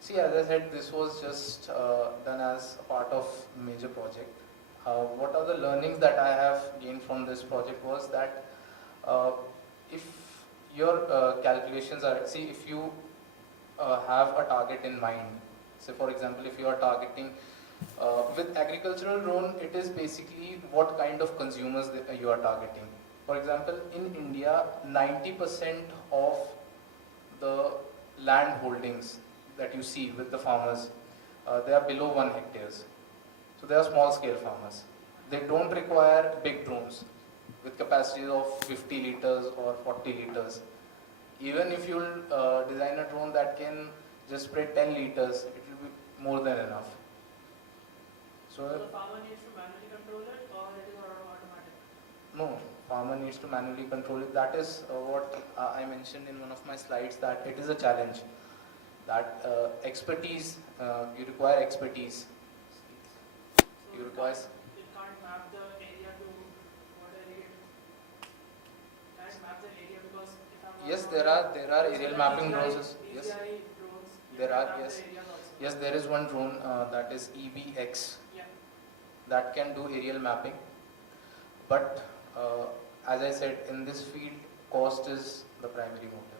See, as I said, this was just done as a part of major project. What are the learnings that I have gained from this project was that if your calculations are, see, if you have a target in mind, say for example, if you are targeting with agricultural drone, it is basically what kind of consumers you are targeting. For example, in India, 90% of the land holdings that you see with the farmers, they are below 1 hectares. So they are small scale farmers. They don't require big drones with capacities of 50 liters or 40 liters. Even if you design a drone that can just spray 10 liters, it will be more than enough. So the farmer needs to manually control it, or it is automatic? no, farmer needs to manually control it. That is what I mentioned in one of my slides, that it is a challenge. That expertise, you require expertise. So You require. it can't map the area to what area it can't map the area, because if I'm not Yes, wrong, there are aerial mapping drones. Yes, DJI drones, you there can are. map Yes, the areas also. yes, there is one drone that is EBX Yeah. that can do aerial mapping. But as I said, in this field, cost is the primary motive.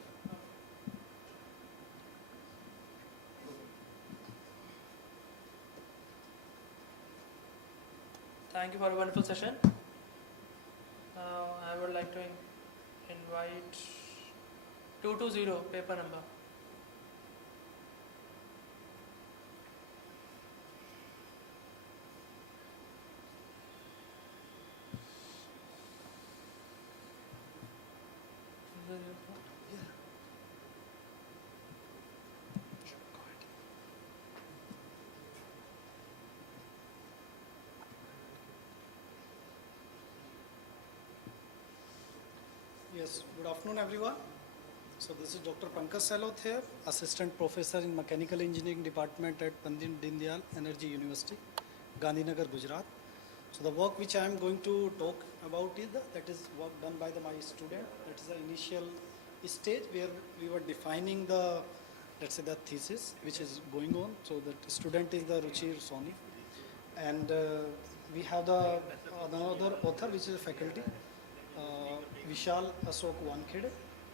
Thank you for a wonderful session. Now I would like to invite 220 paper number. Yes, good afternoon everyone. So this is Dr. Pankaj Saloth here, Assistant Professor in Mechanical Engineering Department at Pandit Dindayal Energy University, Gandhinagar, Gujarat. So the work which I am going to talk about is that is work done by my student. That is the initial stage where we were defining the, let's say, the thesis which is going on. So the student is the Ruchir Soni, and we have the another author which is a faculty, Vishal Ashok Wankhede,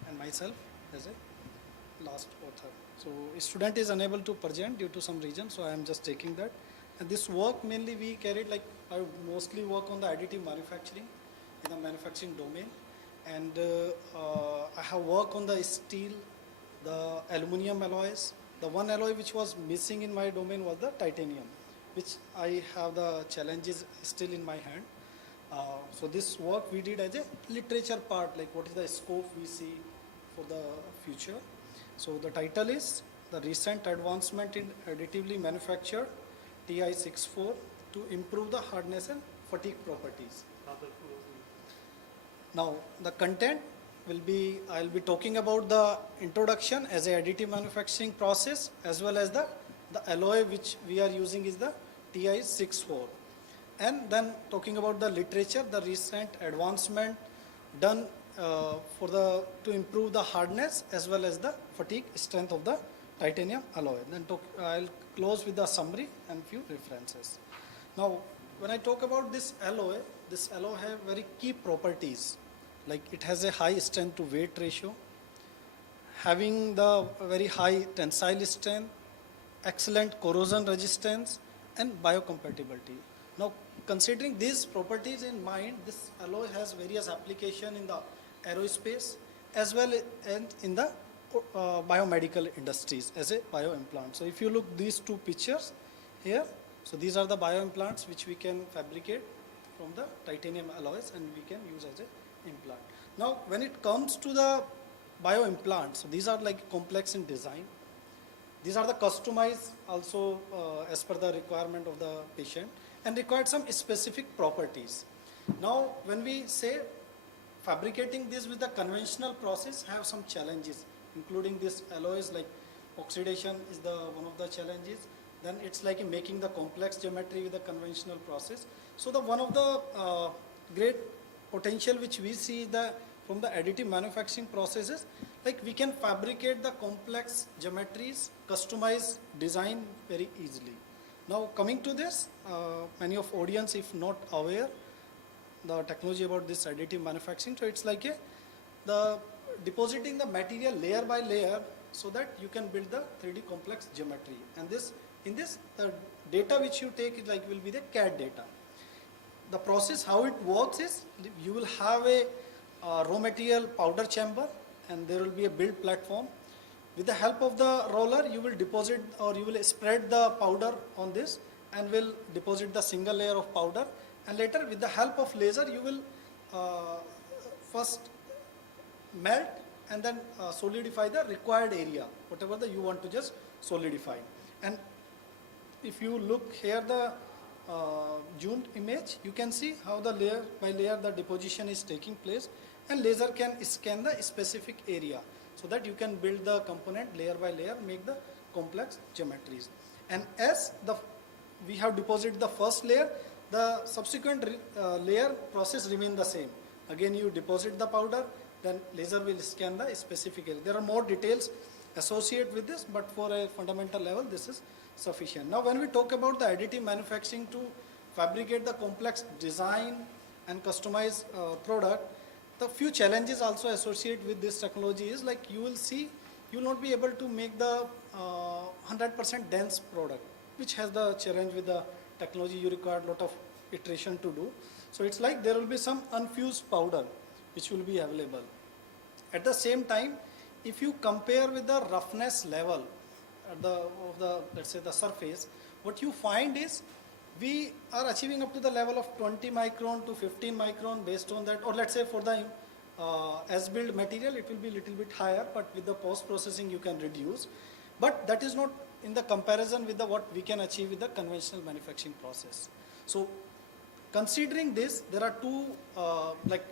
and myself as a last author. So a student is unable to present due to some reason, so I am just taking that. And this work mainly we carried, like I mostly work on the additive manufacturing in the manufacturing domain, and I have worked on the steel, the aluminum alloys. The one alloy which was missing in my domain was the titanium, which I have the challenges still in my hand. So this work we did as a literature part, like what is the scope we see for the future. So the title is The Recent Advancement in Additively Manufactured TI-64 to Improve the Hardness and Fatigue Properties. Now the content will be, I'll be talking about the introduction as a additive manufacturing process, as well as the alloy which we are using is the TI-64. And then talking about the literature, the recent advancement done to improve the hardness as well as the fatigue strength of the titanium alloy. Then I'll close with the summary and few references. Now, when I talk about this alloy has very key properties. Like it has a high strength to weight ratio, having the very high tensile strength, excellent corrosion resistance, and biocompatibility. Now, considering these properties in mind, this alloy has various applications in the aerospace as well as in the biomedical industries as a bioimplant. So if you look these two pictures here, so these are the bioimplants which we can fabricate from the titanium alloys and we can use as a implant. Now, when it comes to the bioimplants, so these are like complex in design. These are the customized also as per the requirement of the patient, and required some specific properties. Now, when we say fabricating this with the conventional process have some challenges, including these alloys like oxidation is one of the challenges. Then it's like making the complex geometry with the conventional process. So the one of the great potential which we see from the additive manufacturing processes, like we can fabricate the complex geometries, customize design very easily. Now coming to this, many of audience if not aware the technology about this additive manufacturing, so it's like the depositing the material layer by layer so that you can build the 3D complex geometry. And in this the data which you take is will be the CAD data. The process how it works is you will have a raw material powder chamber, and there will be a build platform. With the help of the roller, you will deposit or you will spread the powder on this and will deposit the single layer of powder, and later with the help of laser you will first melt and then solidify the required area, whatever you want to just solidify. And if you look here the zoomed image, you can see how the layer by layer the deposition is taking place, and laser can scan the specific area so that you can build the component layer by layer, make the complex geometries. And as we have deposited the first layer, the subsequent layer process remain the same. Again you deposit the powder, then laser will scan the specific area. There are more details associated with this, but for a fundamental level this is sufficient. Now when we talk about the additive manufacturing to fabricate the complex design and customize product, the few challenges also associated with this technology is you will see you will not be able to make the 100% dense product, which has the challenge with the technology. You require a lot of iteration to do. So it's there will be some unfused powder which will be available. At the same time, if you compare with the roughness level of the let's say the surface, what you find is we are achieving up to the level of 20 micron to 15 micron based on that, or let's say for the as-built material it will be little bit higher, but with the post-processing you can reduce. But that is not in the comparison with what we can achieve with the conventional manufacturing process. So considering this, there are two,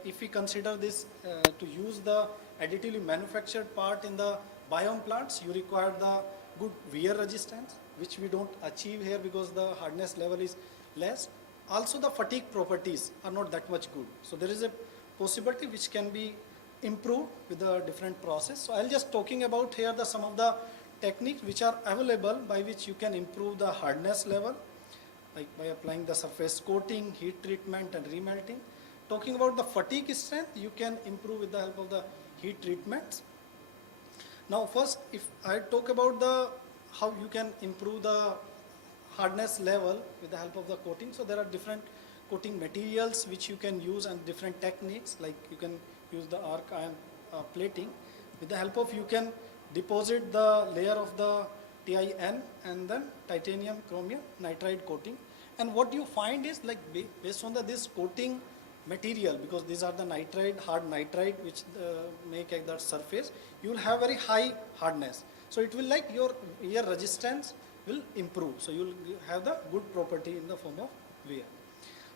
if we consider this to use the additively manufactured part in the biome plants, you require the good wear resistance, which we don't achieve here because the hardness level is less. Also the fatigue properties are not that much good. So there is a possibility which can be improved with the different process. So I'll just talking about here some of the techniques which are available by which you can improve the hardness level, like by applying the surface coating, heat treatment and remelting. Talking about the fatigue strength, you can improve with the help of the heat treatments. Now first, if I talk about how you can improve the hardness level with the help of the coating. So there are different coating materials which you can use and different techniques, like you can use the arc iron plating. With the help of you can deposit the layer of the TIN and then titanium chromium nitride coating. And what you find is based on this coating material, because these are the nitride, hard nitride which make at that surface, you will have very high hardness. So it will your wear resistance will improve. So you will have the good property in the form of wear.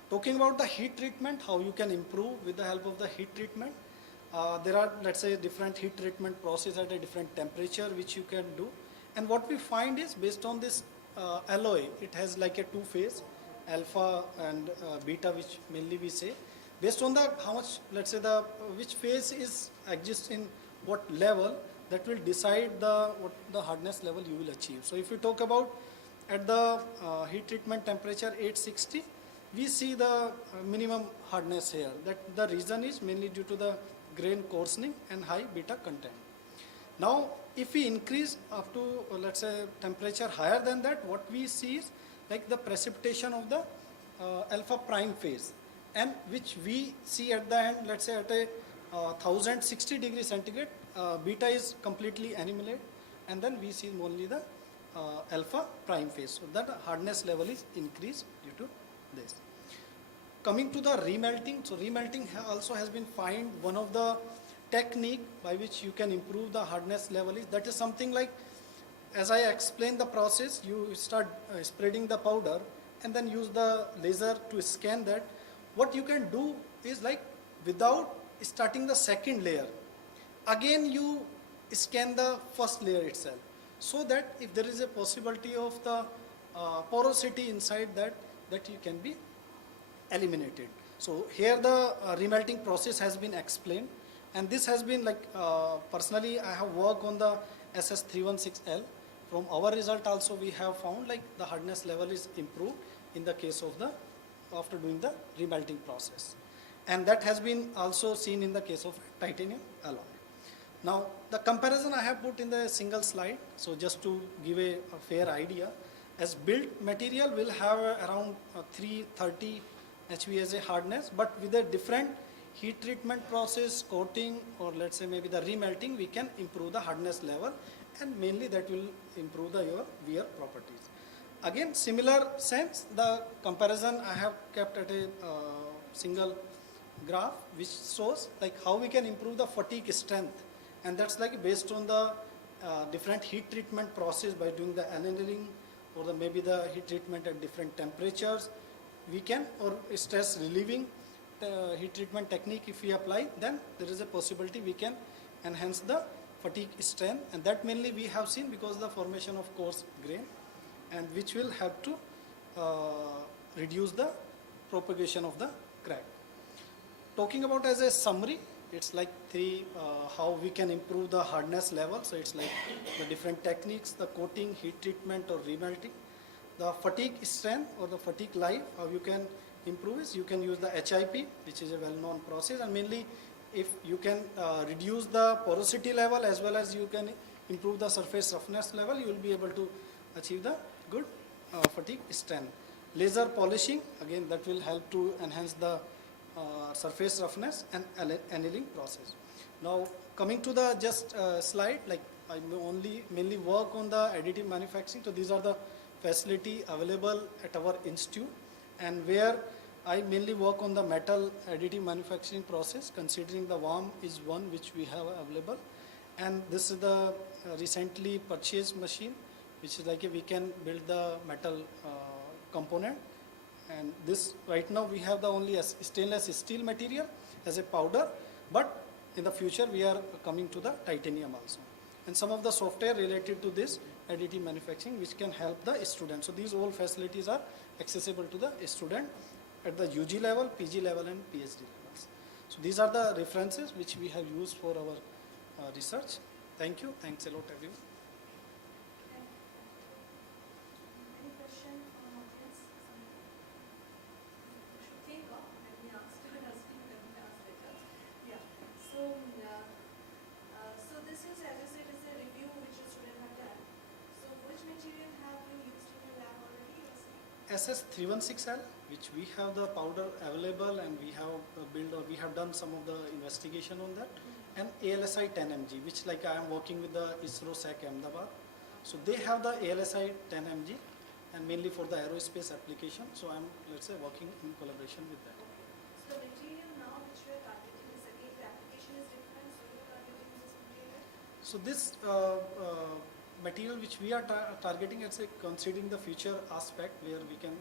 Talking about the heat treatment, how you can improve with the help of the heat treatment. There are, let's say, different heat treatment process at a different temperature which you can do. And what we find is based on this alloy, it has a two-phase, alpha and beta, which mainly we say. Based on how much, let's say, which phase exists in what level, that will decide what the hardness level you will achieve. So if you talk about at the heat treatment temperature 860, we see the minimum hardness here. That the reason is mainly due to the grain coarsening and high beta content. Now, if we increase up to, let's say, temperature higher than that, what we see is the precipitation of the alpha prime phase, and which we see at the end, let's say at a 1060 degrees centigrade, beta is completely annihilated, and then we see only the alpha prime phase. So that hardness level is increased due to this. Coming to the remelting, so remelting also has been found one of the technique by which you can improve the hardness level. That is something as I explained the process, you start spreading the powder and then use the laser to scan that. What you can do is without starting the second layer, again you scan the first layer itself, so that if there is a possibility of the porosity inside that you can be eliminated. So here the remelting process has been explained, and this has been personally I have worked on the SS316L. From our result also we have found the hardness level is improved in the case of after doing the remelting process, and that has been also seen in the case of titanium alloy. Now, the comparison I have put in the single slide, so just to give a fair idea, as built material will have around 330 HVSA hardness, but with a different heat treatment process, coating, or let's say maybe the remelting, we can improve the hardness level, and mainly that will improve your wear properties. Again, similar sense, the comparison I have kept at a single graph which shows like how we can improve the fatigue strength, and that's like based on the different heat treatment process by doing the annealing or maybe the heat treatment at different temperatures. We can, or stress relieving heat treatment technique if we apply, then there is a possibility we can enhance the fatigue strength, and that mainly we have seen because the formation of coarse grain, and which will help to reduce the propagation of the crack. Talking about as a summary, it's like how we can improve the hardness level. So it's like the different techniques, the coating, heat treatment or remelting. The fatigue strength or the fatigue life, how you can improve is you can use the HIP, which is a well-known process, and mainly if you can reduce the porosity level as well as you can improve the surface roughness level, you will be able to achieve the good fatigue strength. Laser polishing, again that will help to enhance the surface roughness and annealing process. Now coming to the just slide, like I mainly work on the additive manufacturing. So these are the facility available at our institute, and where I mainly work on the metal additive manufacturing process, considering the worm is one which we have available, and this is the recently purchased machine, which is like we can build the metal component. And this right now we have the only stainless steel material as a powder, but in the future we are coming to the titanium also, and some of the software related to this additive manufacturing which can help the student. So these all facilities are accessible to the student at the UG level, PG level and PhD levels. So these are the references which we have used for our research. Thank you. Thanks a lot everyone. Any question from audience? Should think of, let me ask, let me ask later. Yeah. So, so this is, as I said, is a review which the student have done. So which material have you used in your lab already? SS316L, which we have the powder available, and we have built or we have done some of the investigation on that, and ALSI 10 mg, which like I am working with the ISRO SAC Ahmedabad. So they have the ALSI 10 mg, and mainly for the aerospace application. So I'm, let's say, working in collaboration with that. So the material now which you are targeting is again the application is different, so you are targeting this material? So this material which we are targeting, let's say, considering the future aspect where we can,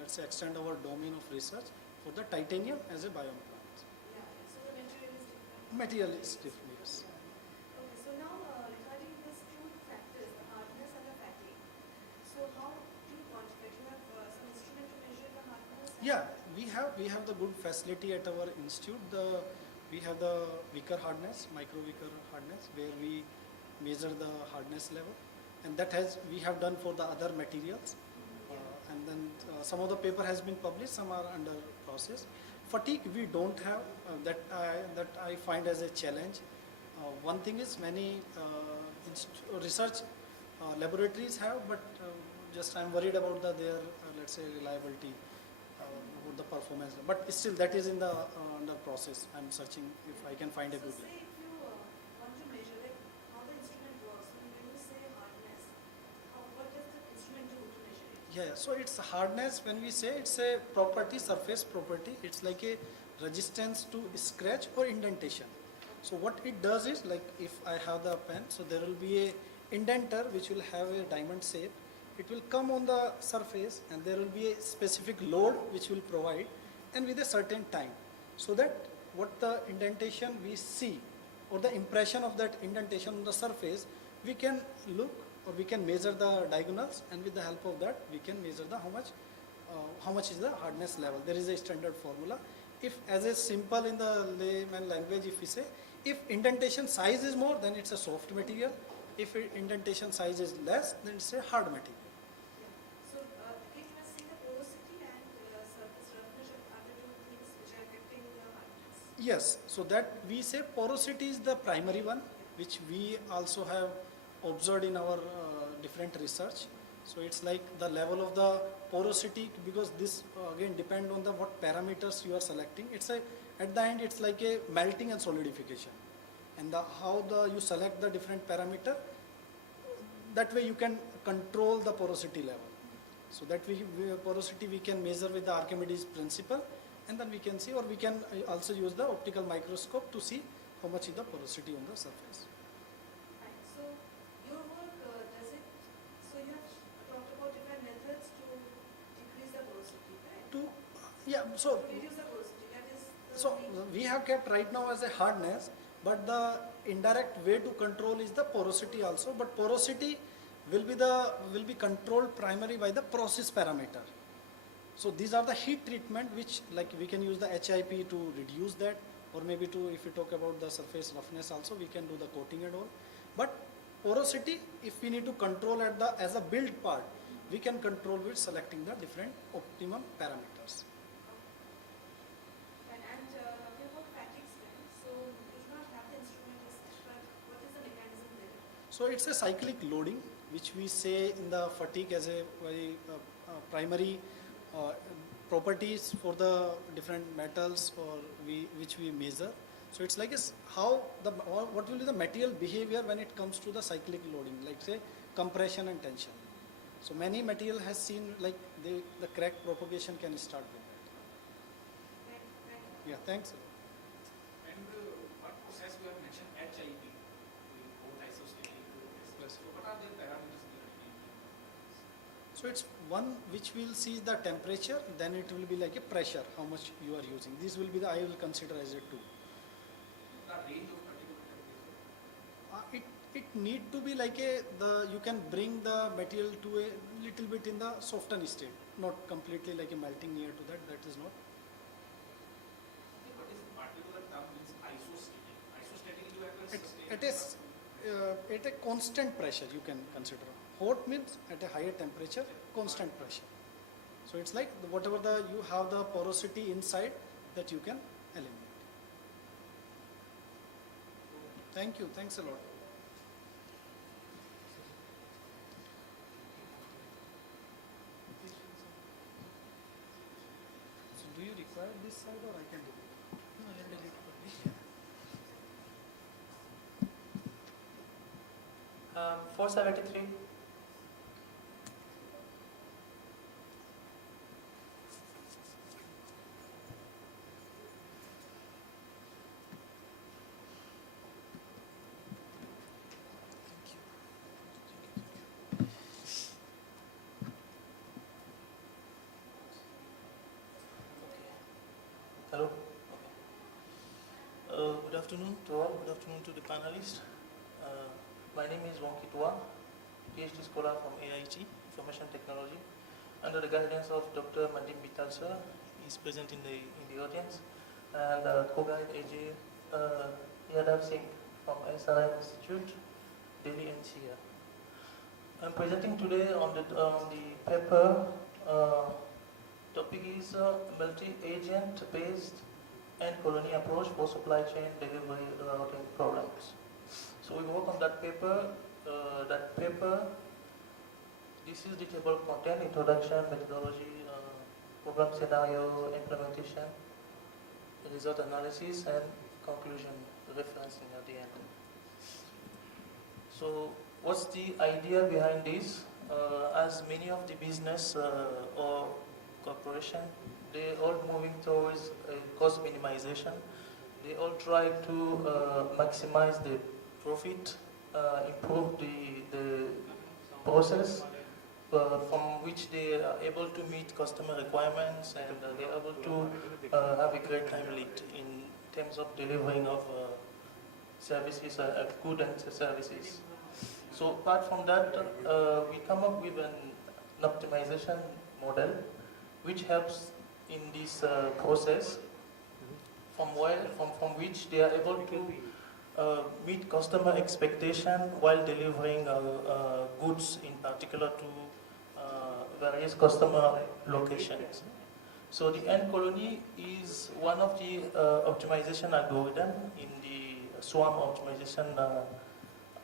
let's say, extend our domain of research for the titanium as a bioimplant. Yeah, so the material is different. Material is different, yes. Okay, so now regarding these two factors, the hardness and the fatigue, so how do you quantify? Do you have some instrument to measure the hardness? Yeah, we have the good facility at our institute. We have the Vickers hardness, micro Vickers hardness, where we measure the hardness level, and that we have done for the other materials. And then some of the paper has been published, some are under process. Fatigue we don't have, that I find as a challenge. One thing is many research laboratories have, but just I'm worried about their let's say reliability, about the performance. But still that is in the under process. I'm searching if I can find a So good say if you want to measure like how the instrument works, when you say hardness, what does the instrument do to measure it? Yeah, so it's hardness, when we say it's a property, surface property, it's like a resistance to scratch or indentation. So what it does is, like if I have the pen, so there will be a indenter which will have a diamond shape. It will come on the surface, and there will be a specific load which will provide, and with a certain time, so that what the indentation we see or the impression of that indentation on the surface, we can look or we can measure the diagonals, and with the help of that we can measure the how much is the hardness level. There is a standard formula. If as a simple in the layman language, if we say, if indentation size is more, then it's a soft material. If indentation size is less, then it's a hard material. So it must see the porosity and surface roughness are the two things which are affecting the hardness. Yes, so that we say porosity is the primary one, which we also have observed in our different research. So it's like the level of the porosity, because this again depend on the what parameters you are selecting. It's a, at the end it's like a melting and solidification, and the how the you select the different parameter, that way you can control the porosity level. So that porosity we can measure with the Archimedes principle, and then we can see, or we can also use the optical microscope to see how much is the porosity on the surface. Right. So your work does it? So you have talked about different methods to decrease the porosity, right? To yeah, so To reduce the porosity. That is. so we have kept right now as a hardness, but the indirect way to control is the porosity also. But porosity will be controlled primarily by the process parameter. So these are the heat treatment which, like, we can use the HIP to reduce that, or maybe to, if we talk about the surface roughness also, we can do the coating and all. But porosity, if we need to control at the as a build part, we can control with selecting the different optimum parameters. And talking about fatigue strength, so you do not have the instrument as such, but what is the mechanism there? So it's a cyclic loading, which we say in the fatigue as a very primary properties for the different metals, or which we measure. So it's like how the what will be the material behavior when it comes to the cyclic loading, like say compression and tension. So many material has seen like the crack propagation can start with that. Thank you. Yeah, thanks. And what process you have mentioned HIP, both isostatic. So what are the parameters we are taking? So it's one which will see the temperature, then it will be like a pressure, how much you are using. This will be the, I will consider as a 2. The range of particular temperature. It need to be like you can bring the material to a little bit in the softened state, not completely like a melting near to that is not. Okay, what is the particular term means isostatic? Isostatic you have to sustain. It is at a constant pressure you can consider. Hot means at a higher temperature, constant pressure. So it's like whatever you have the porosity inside that you can eliminate. Thank you, thanks a lot. So do you require this side, or I can do it? No, I can delete it. 473. Hello. Good afternoon to all. Good afternoon to the panelists. My name is Wong Kitwa, PhD scholar from AIT, Information Technology, under the guidance of Dr. Mandim Mittal sir. He's present in the audience, and co-guide AJ Yadav Singh from SRM Institute, Delhi NCR. I'm presenting today on the paper. Topic is multi-agent based and colony approach for supply chain delivery routing problems. So we work on that paper. This is the table of content: introduction, methodology, program scenario, implementation, result analysis, and conclusion, referencing at the end. So what's the idea behind this? As many of the business or corporation, they all moving towards cost minimization. They all try to maximize the profit, improve the process from which they are able to meet customer requirements, and they are able to have a great time lead in terms of delivering of services, good and services. So apart from that, we come up with an optimization model which helps in this process, from which they are able to meet customer expectation while delivering goods, in particular to various customer locations. So the end colony is one of the optimization algorithm in the swarm optimization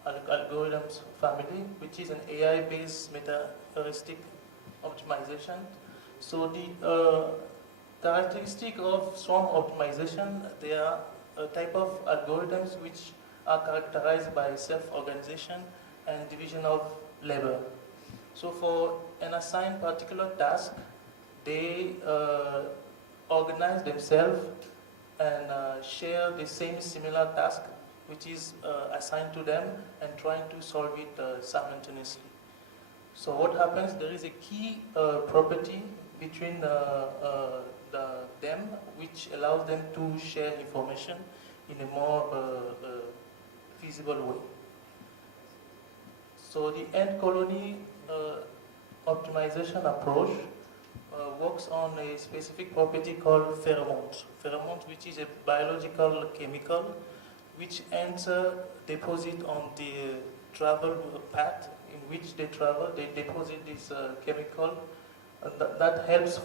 algorithms family, which is an AI-based meta-heuristic optimization. So the characteristic of swarm optimization, they are a type of algorithms which are characterized by self-organization and division of labor. So for an assigned particular task, they organize themselves and share the same similar task which is assigned to them and trying to solve it simultaneously. So what happens, there is a key property between them which allows them to share information in a more feasible way. So the end colony optimization approach works on a specific property called pheromones. Pheromones, which is a biological chemical which enter deposit on the travel path in which they travel. They deposit this chemical that helps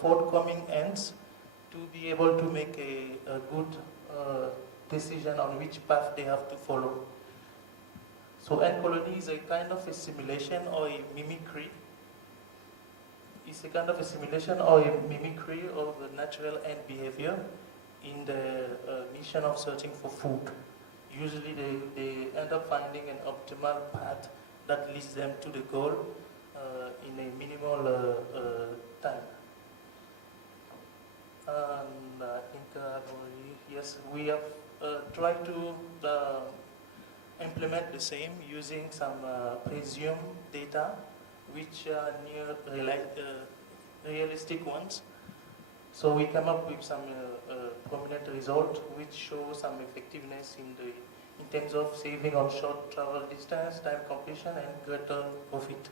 forthcoming ants to be able to make a good decision on which path they have to follow. So ant colony is a kind of a simulation or a mimicry. It's a kind of a simulation or a mimicry of the natural ant behavior in the mission of searching for food. Usually they end up finding an optimal path that leads them to the goal in a minimal time. And I think yes, we have tried to implement the same using some presumed data which are near realistic ones. So we come up with some prominent result which show some effectiveness in terms of saving on short travel distance, time completion, and greater profit.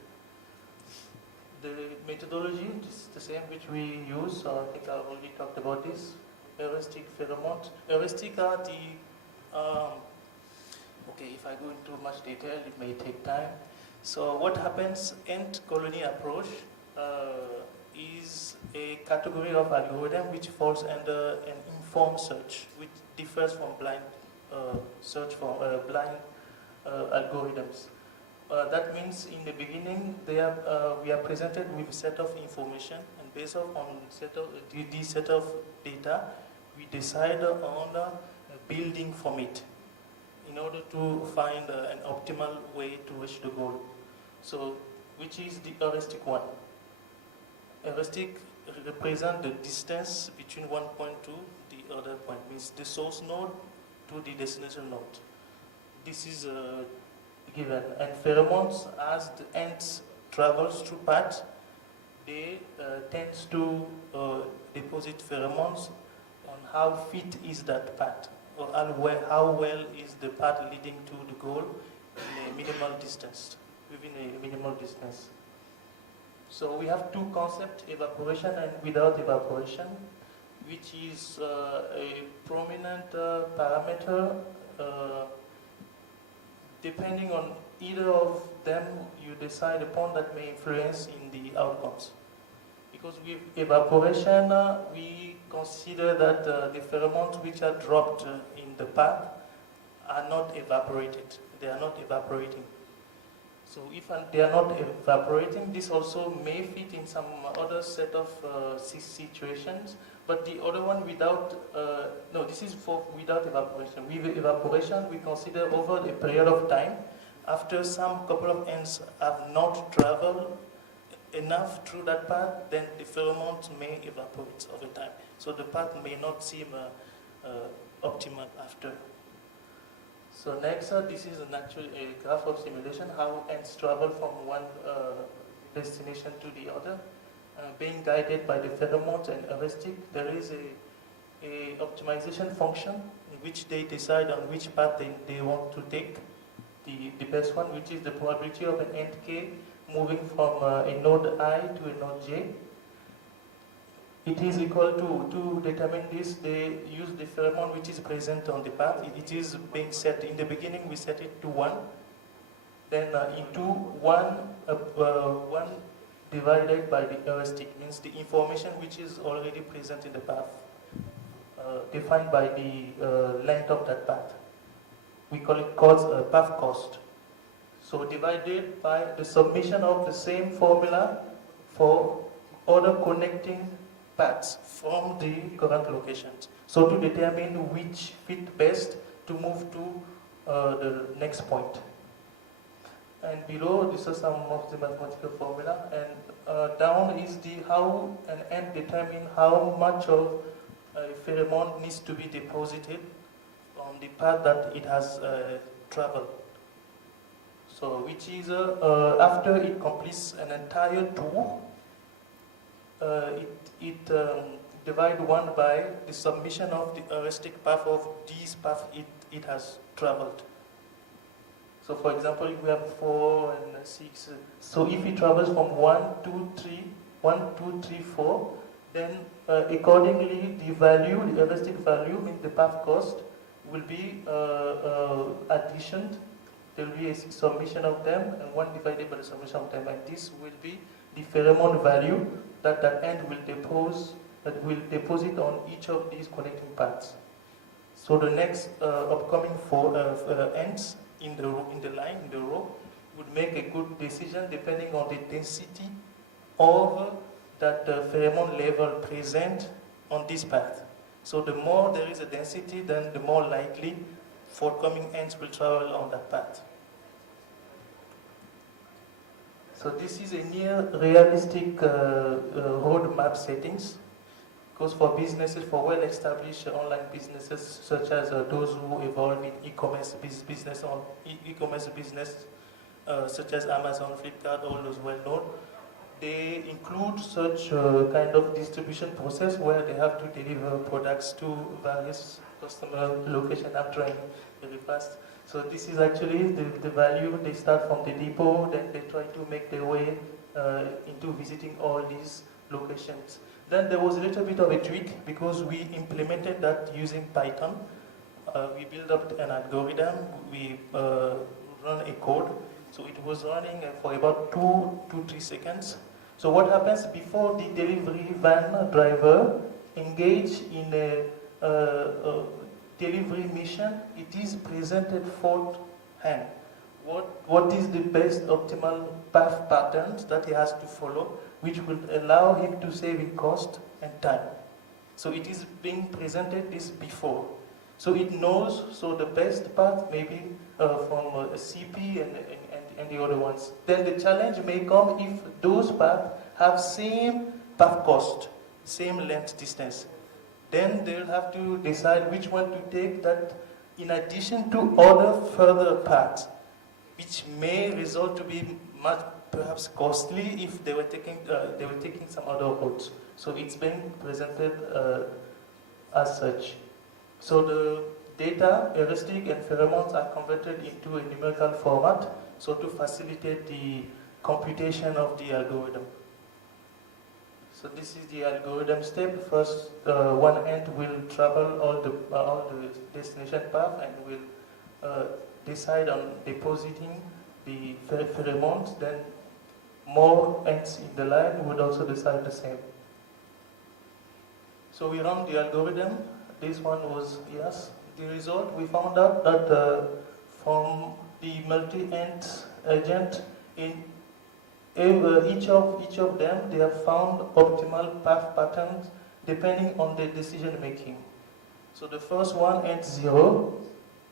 The methodology is the same which we use. So I think I already talked about this. Heuristic pheromones. Heuristic are the okay, if I go into much detail, it may take time. So what happens, ant colony approach is a category of algorithm which falls under an informed search, which differs from blind search for blind algorithms. That means in the beginning, we are presented with a set of information, and based on this set of data, we decide on building from it in order to find an optimal way to reach the goal. So, which is the heuristic one? Heuristic represents the distance between one point to the other point, means the source node to the destination node. This is given. And pheromones, as the ants travels through paths, they tends to deposit pheromones on how fit is that path, or how well is the path leading to the goal in a minimal distance, within a minimal distance. So we have two concepts, evaporation and without evaporation, which is a prominent parameter. Depending on either of them, you decide upon that may influence in the outcomes. Because with evaporation, we consider that the pheromones which are dropped in the path are not evaporated. They are not evaporating. So if they are not evaporating, this also may fit in some other set of situations. But the other one without, no, this is for without evaporation. With evaporation, we consider over a period of time, after some couple of ants have not traveled enough through that path, then the pheromones may evaporate over time. So the path may not seem optimal after. So next, this is a graph of simulation, how ants travel from one destination to the other. Being guided by the pheromones and heuristic, there is a optimization function in which they decide on which path they want to take. The best one, which is the probability of an ant k moving from a node I to a node j. It is equal to determine this, they use the pheromone which is present on the path. It is being set, in the beginning we set it to 1. Then into 1 divided by the heuristic, means the information which is already present in the path, defined by the length of that path. We call it path cost. So divided by the submission of the same formula for other connecting paths from the current locations. So to determine which fit best to move to the next point. And below, this is some of the mathematical formula, and down is the how and n determine how much of a pheromone needs to be deposited on the path that it has traveled. So, which is after it completes an entire tour, it divide one by the submission of the heuristic path of these paths it has traveled. So for example, if we have 4 and 6, so if it travels from 1, 2, 3, 1, 2, 3, 4, then accordingly the value, the heuristic value, means the path cost, will be additioned. There will be a summation of them, and 1 divided by the summation of them, and this will be the pheromone value that end will deposit on each of these connecting paths. So the next upcoming 4 ends in the line, in the row, would make a good decision depending on the density of that pheromone level present on this path. So the more there is a density, then the more likely forthcoming ends will travel on that path. So this is a near realistic roadmap settings, because for businesses, for well-established online businesses such as those who evolve in e-commerce business, such as Amazon, Flipkart, all those well-known, they include such kind of distribution process where they have to deliver products to various customer locations after very fast. So this is actually the value. They start from the depot, then they try to make their way into visiting all these locations. Then there was a little bit of a tweak because we implemented that using Python. We built up an algorithm, we run a code. So it was running for about 2 to 3 seconds. So what happens before the delivery van driver engage in a delivery mission, it is presented forehand. What is the best optimal path patterns that he has to follow, which will allow him to save in cost and time. So it is being presented this before. So it knows, so the best path may be from a CP and the other ones. Then the challenge may come if those paths have same path cost, same length distance. Then they'll have to decide which one to take, that in addition to other further paths, which may result to be much perhaps costly if they were taking some other routes. So it's being presented as such. So the data, heuristic and pheromones are converted into a numerical format, so to facilitate the computation of the algorithm. So this is the algorithm step. First, one end will travel all the destination path and will decide on depositing the pheromones. Then more ends in the line would also decide the same. So we run the algorithm. This one was yes. The result, we found out that from the multi-end agent, in each of them, they have found optimal path patterns depending on the decision making. So the first one at 0,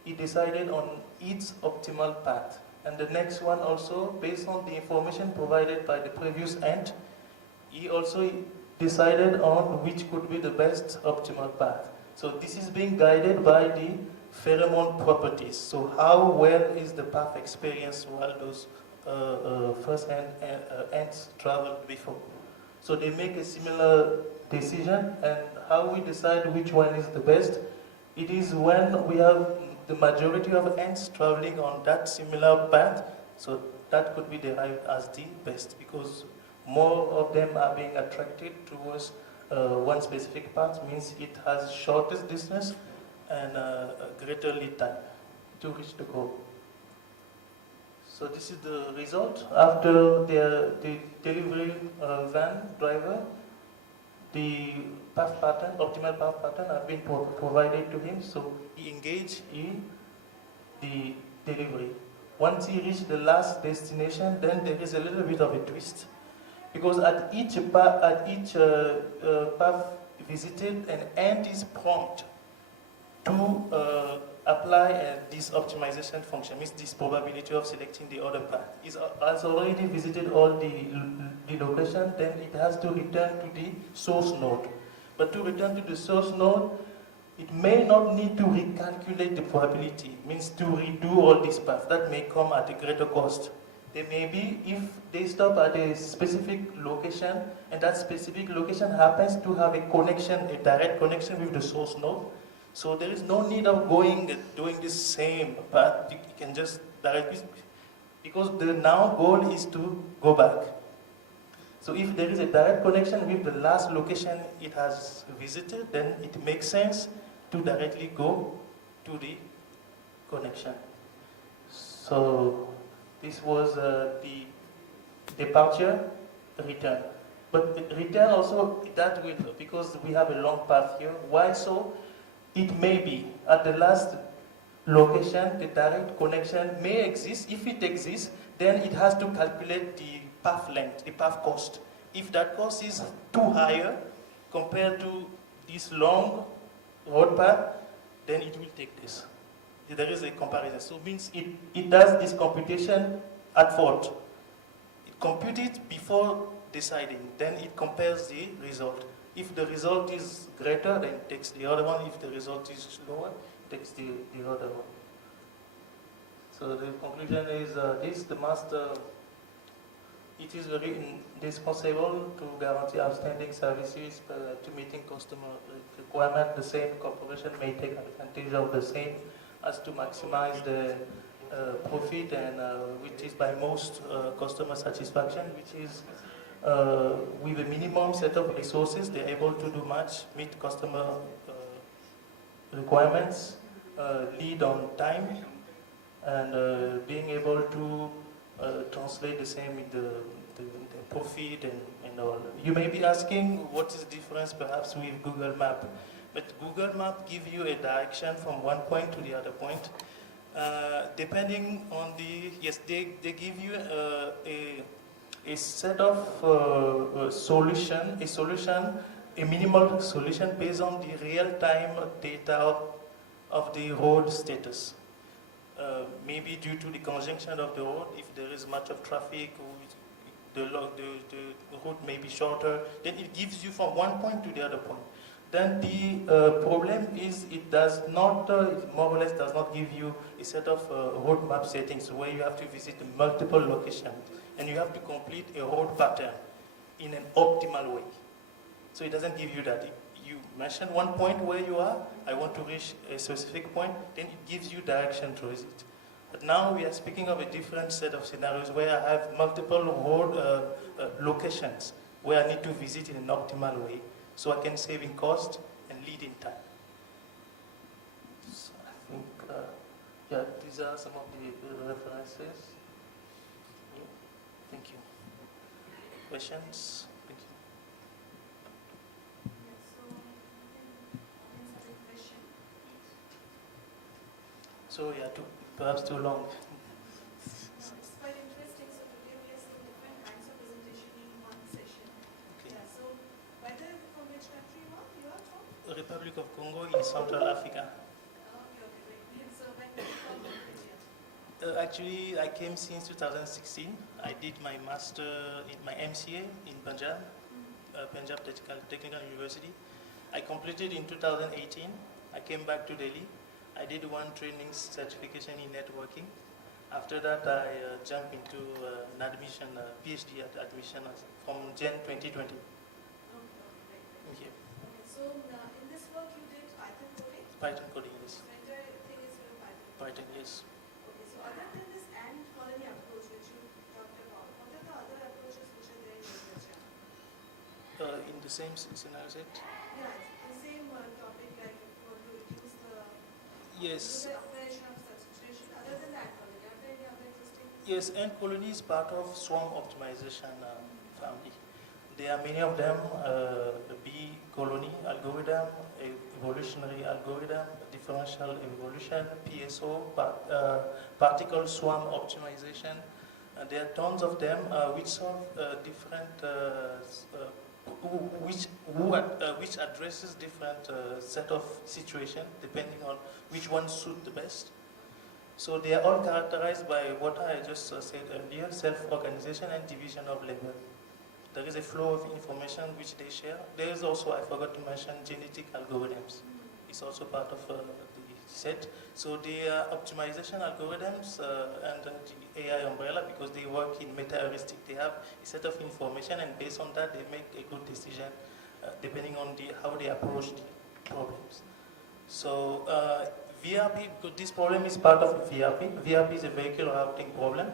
he decided on its optimal path. And the next one also, based on the information provided by the previous ant, he also decided on which could be the best optimal path. So this is being guided by the pheromone properties. So how well is the path experience while those first ants traveled before. So they make a similar decision, and how we decide which one is the best, it is when we have the majority of ants traveling on that similar path, so that could be derived as the best because more of them are being attracted towards one specific path, means it has shortest distance and greater lead time to reach the goal. So this is the result. After the delivery van driver, the path pattern, optimal path pattern have been provided to him, so he engaged in the delivery. Once he reached the last destination, then there is a little bit of a twist, because at each path visited, an end is prompt to apply this optimization function, means this probability of selecting the other path. It has already visited all the location, then it has to return to the source node. But to return to the source node, it may not need to recalculate the probability, means to redo all these paths. That may come at a greater cost. There may be, if they stop at a specific location, and that specific location happens to have a connection, a direct connection with the source node, so there is no need of doing the same path. You can just directly, because the now goal is to go back. So if there is a direct connection with the last location it has visited, then it makes sense to directly go to the connection. So this was the departure, return. But return also, that will, because we have a long path here. Why so? It may be at the last location, the direct connection may exist. If it exists, then it has to calculate the path length, the path cost. If that cost is too higher compared to this long road path, then it will take this. There is a comparison. So it means it does this computation at fault. It computes it before deciding, then it compares the result. If the result is greater, then it takes the other one. If the result is lower, it takes the other one. So the conclusion is this: the master, it is very indispensable to guarantee outstanding services to meeting customer requirement. The same corporation may take advantage of the same as to maximize the profit, and which is by most customer satisfaction, which is with a minimum set of resources, they're able to do much, meet customer requirements, lead on time, and being able to translate the same in the profit and all. You may be asking what is the difference perhaps with Google Map, but Google Map gives you a direction from one point to the other point. Depending on the, yes, they give you a set of solution, a minimal solution based on the real-time data of the road status. Maybe due to the conjunction of the road, if there is much of traffic, the route may be shorter, then it gives you from one point to the other point. Then the problem is it does not, it more or less does not give you a set of road map settings where you have to visit multiple locations and you have to complete a road pattern in an optimal way. So it doesn't give you that. You mention one point where you are, I want to reach a specific point, then it gives you direction to visit. But now we are speaking of a different set of scenarios where I have multiple road locations where I need to visit in an optimal way, so I can save in cost and lead in time. So I think, yeah, these are some of the references. Yeah. Thank you. Questions? Thank you. So yeah, perhaps too long. It's quite interesting. So today we are seeing different kinds of presentation in one session. Okay. Yeah. So whether from which country you are from? The Republic of Congo in Central Africa. Okay, great. So when did you come to India? Actually, I came since 2016. I did my master, my MCA in Punjab, Punjab Technical University. I completed in 2018. I came back to Delhi. I did one training certification in networking. After that, I jumped into an admission, PhD admission from Jan 2020. Okay, great. Thank you. Okay, so in this work you did Python coding? Python coding, yes. The entire thing is with Python. Python, yes. Okay, so other than this ant colony approach which you talked about, what are the other approaches which are there in literature? In the same scenario set? Yeah, it's the same topic, like if you want to reduce the Yes. operation of substitution. Other than that colony, are there any other interesting? Yes, ant colony is part of swarm optimization family. There are many of them, bee colony algorithm, evolutionary algorithm, differential evolution, PSO, particle swarm optimization. There are tons of them which solve different, which addresses different set of situation depending on which one suit the best. So they are all characterized by what I just said earlier, self-organization and division of labor. There is a flow of information which they share. There is also, I forgot to mention, genetic algorithms. It's also part of the set. So the optimization algorithms and the AI umbrella, because they work in meta-heuristic, they have a set of information, and based on that they make a good decision depending on how they approach the problems. So VRP, because this problem is part of VRP. VRP is a vehicle routing problem.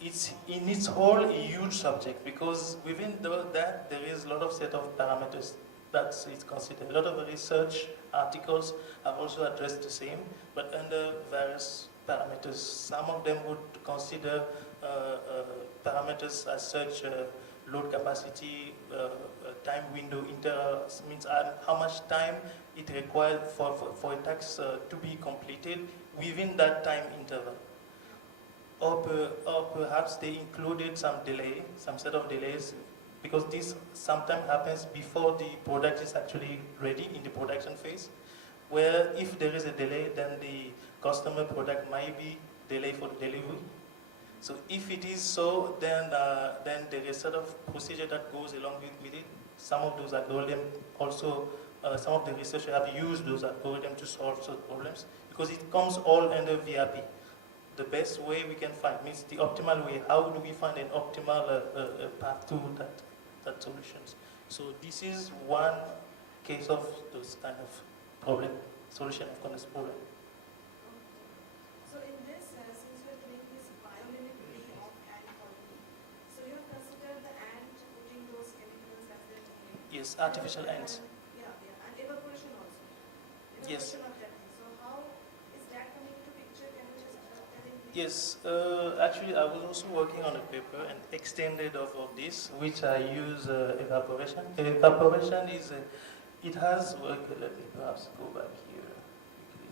It's in its whole a huge subject, because within that there is a lot of set of parameters that is considered. A lot of research articles have also addressed the same, but under various parameters. Some of them would consider parameters as such load capacity, time window, intervals, means how much time it required for a task to be completed within that time interval. Or perhaps they included some delay, some set of delays, because this sometimes happens before the product is actually ready in the production phase, where if there is a delay, then the customer product might be delayed for the delivery. So if it is so, then there is sort of procedure that goes along with it. Some of those algorithms also, some of the researchers have used those algorithms to solve such problems, because it comes all under VRP. The best way we can find means the optimal way. How do we find an optimal path to that solutions? So this is one case of those kind of problem, solution of this problem. So in this, since we are doing this biomimicry of ant colony, so you have considered the ant putting those chemicals as their DNA? Yes, artificial ants. Yeah, and evaporation also. Yes. Evaporation of that thing. So how is that coming into picture? Can you just tell me? Yes, actually I was also working on a paper and extended of this, which I use evaporation. Evaporation is, it has, okay, let me perhaps go back here quickly.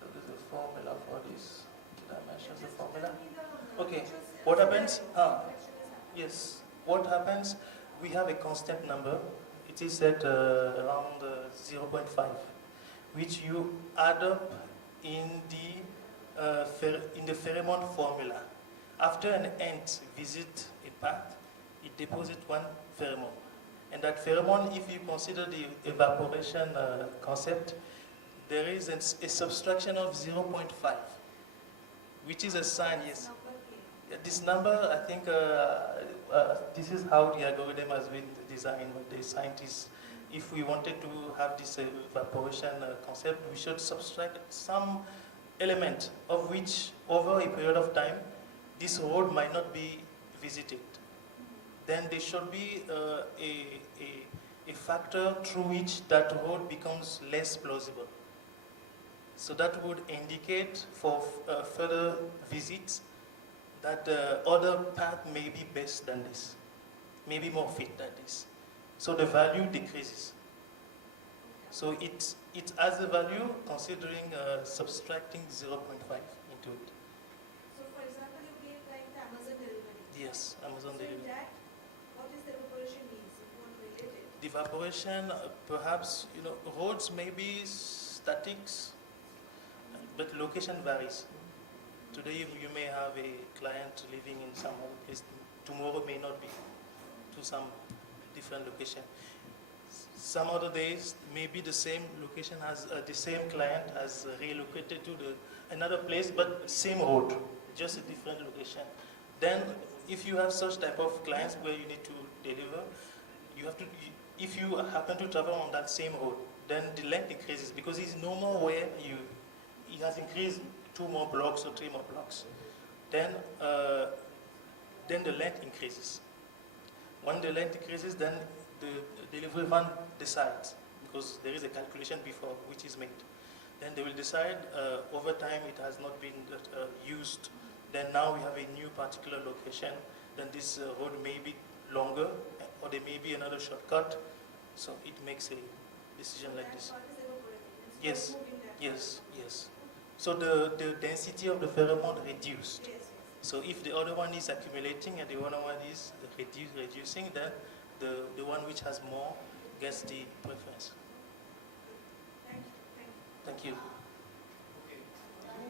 There is a formula for this. Did I mention the formula? Okay, what happens? Yes, what happens? We have a constant number. It is at around 0.5, which you add up in the pheromone formula. After an ant visits a path, it deposits one pheromone. And that pheromone, if you consider the evaporation concept, there is a subtraction of 0.5, which is a sign, yes. This number, I think, this is how the algorithm has been designed by the scientists. If we wanted to have this evaporation concept, we should subtract some element of which, over a period of time, this road might not be visited. Then there should be a factor through which that road becomes less plausible. So that would indicate for further visits that the other path may be best than this, maybe more fit than this. So the value decreases. So it has a value considering subtracting 0.5 into it. So for example, you gave like the Amazon delivery. Yes, Amazon So delivery. in that, what is the evaporation means if you want to relate it? The evaporation, perhaps, roads may be statics, but location varies. Today you may have a client living in some other place. Tomorrow may not be, to some different location. Some other days, maybe the same location has the same client has relocated to another place, but same road, just a different location. Then, if you have such type of clients where you need to deliver, you have to. If you happen to travel on that same road, then the length increases because it's no more where it has increased 2 more blocks or 3 more blocks. Then the length increases. When the length increases, then the delivery van decides, because there is a calculation before which is made. Then they will decide over time it has not been used. Then now we have a new particular location. Then this road may be longer or there may be another shortcut. So it makes a decision like this. Yes, yes, yes. So the density of the pheromone reduced. So if the other one is accumulating and the other one is reducing, then the one which has more gets the preference. Thank you. Okay. You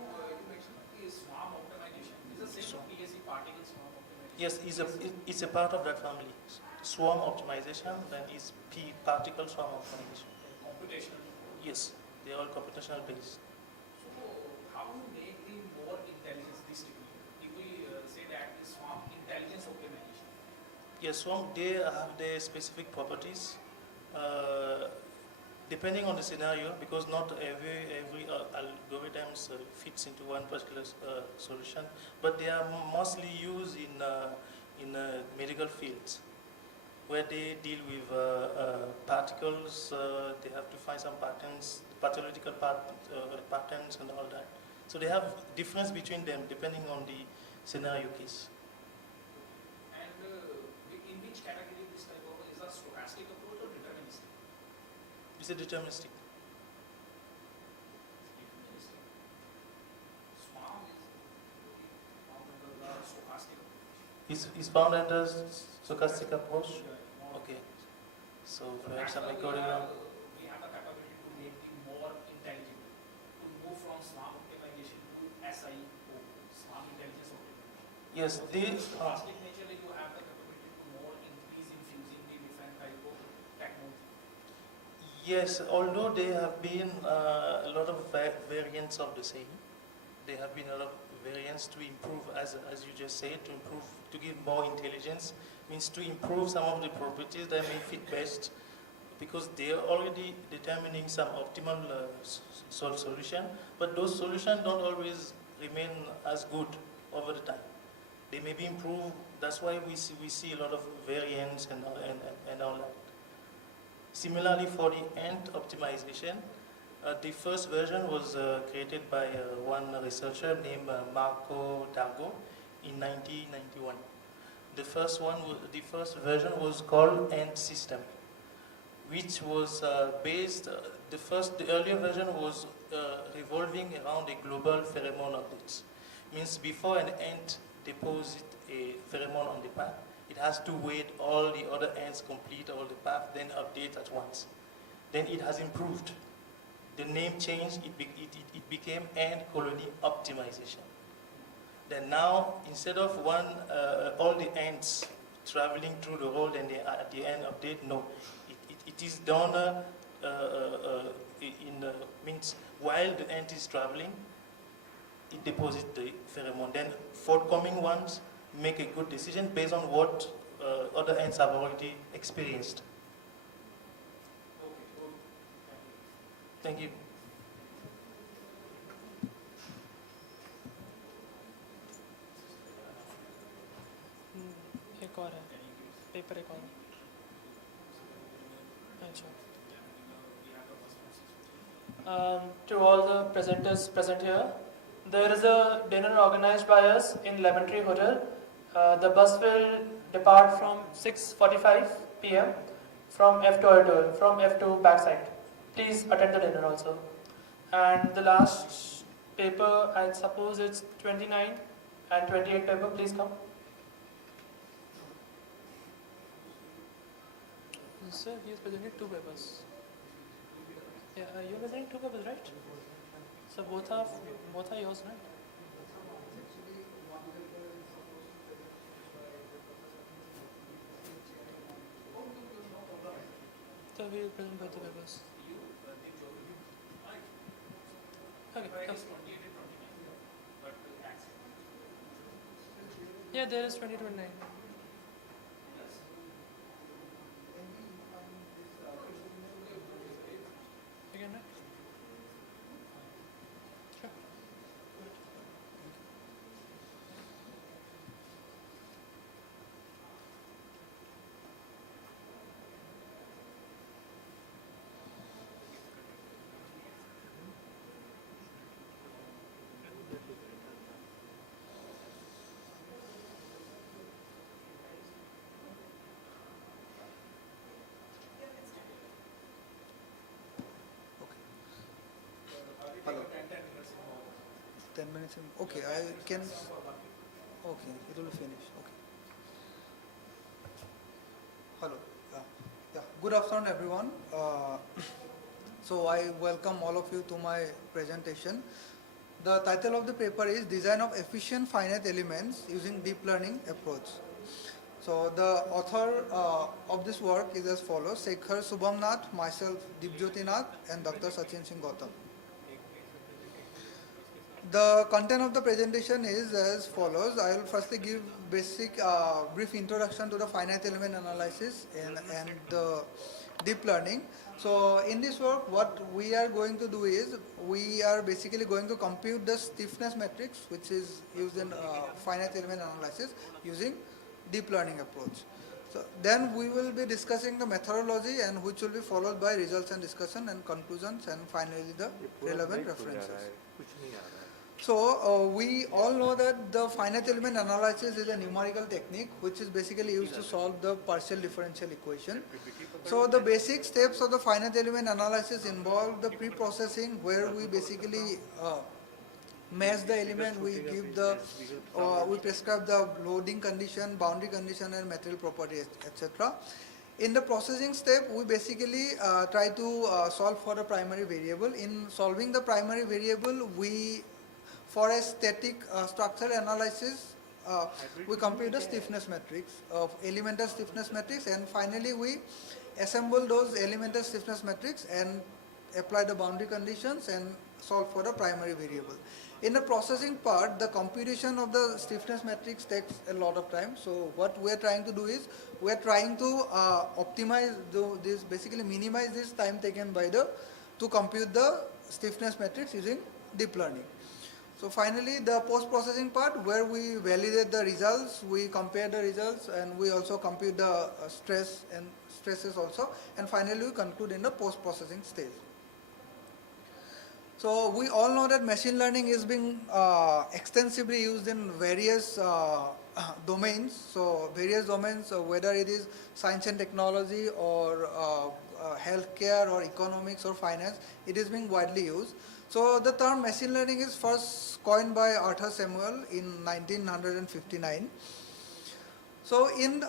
mentioned the swarm optimization. Is the same PSC particle swarm optimization? Yes, it's a part of that family. Swarm optimization, then is particle swarm optimization. Computational. Yes, they are all computational based. So how do you make the more intelligence this technique? If we say that is swarm intelligence optimization. Yes, swarm, they have their specific properties. Depending on the scenario, because not every algorithm fits into one particular solution, but they are mostly used in medical fields, where they deal with particles. They have to find some patterns, pathological patterns, and all that. So they have difference between them depending on the scenario case. And in which category this type of is a stochastic approach or deterministic? It's a deterministic. Deterministic. Swarm is found under the stochastic approach. Is found under stochastic approach. Okay. So perhaps some algorithm. We have the capability to make the more intelligible, to move from swarm optimization to SIO, swarm intelligence optimization. Yes, these. Stochastic nature, you have the capability to more increase in fusing the different type of technology. Yes, although there have been a lot of variants of the same, there have been a lot of variants to improve, as you just said, to improve, to give more intelligence, means to improve some of the properties that may fit best, because they are already determining some optimal solution, but those solutions don't always remain as good over the time. They may be improved. That's why we see a lot of variants and all that. Similarly, for the end optimization, the first version was created by one researcher named Marco Dargo in 1991. The first version was called End System, which was based. The earlier version was revolving around a global pheromone updates. Means before an ant deposits a pheromone on the path, it has to wait all the other ants complete all the path, then update at once. Then it has improved. The name changed, it became Ant Colony Optimization. Then now, instead of all the ants traveling through the world and they are at the end update, no. It is done means while the ant is traveling, it deposits the pheromone. Then forthcoming ones make a good decision based on what other ants have already experienced. Okay. Thank you. एक और है paper एक और अच्छा to all the presenters present here, there is a dinner organized by us in Lemon Tree Hotel. The bus will depart from 6:45 p.m. from F2 from F2 backside. Please attend the dinner also. And the last paper, I suppose it's 29 and 28 paper. Please come. Sir, he has presented 2 papers. Yeah, you're presenting 2 papers, right? So both are yours, right? So we will present both the papers. Okay. Right, Come. it's 28 and 29, but Yeah, there is 2029. Again, right? Sure. 10 minutes. Okay, I can. Okay, it will finish. Okay. Hello. Yeah. Good afternoon, everyone. So I welcome all of you to my presentation. The title of the paper is Design of Efficient Finite Elements Using Deep Learning Approach. So the author of this work is as follows: Shekhar Subhamnath, myself Dipjyoti Nath, and Dr. Sachin Singh Gautam. The content of the presentation is as follows. I will firstly give basic brief introduction to the finite element analysis and the deep learning. So in this work, what we are going to do is we are basically going to compute the stiffness matrix, which is used in finite element analysis using deep learning approach. So then we will be discussing the methodology, and which will be followed by results and discussion and conclusions, and finally the relevant references. So we all know that the finite element analysis is a numerical technique which is basically used to solve the partial differential equation. So the basic steps of the finite element analysis involve the pre-processing, where we basically mesh the element, we give the, we prescribe the loading condition, boundary condition, and material property, etc. In the processing step, we basically try to solve for the primary variable. In solving the primary variable, for a static structural analysis, we compute the stiffness matrix of elemental stiffness matrix, and finally we assemble those elemental stiffness matrix and apply the boundary conditions and solve for the primary variable. In the processing part, the computation of the stiffness matrix takes a lot of time. So what we are trying to do is we are trying to optimize this, basically minimize this time taken by to compute the stiffness matrix using deep learning. So finally, the post-processing part, where we validate the results, we compare the results, and we also compute the stress and stresses also, and finally we conclude in the post-processing stage. So we all know that machine learning is being extensively used in various domains. So various domains, whether it is science and technology or healthcare or economics or finance, it is being widely used. So the term machine learning is first coined by Arthur Samuel in 1959. So in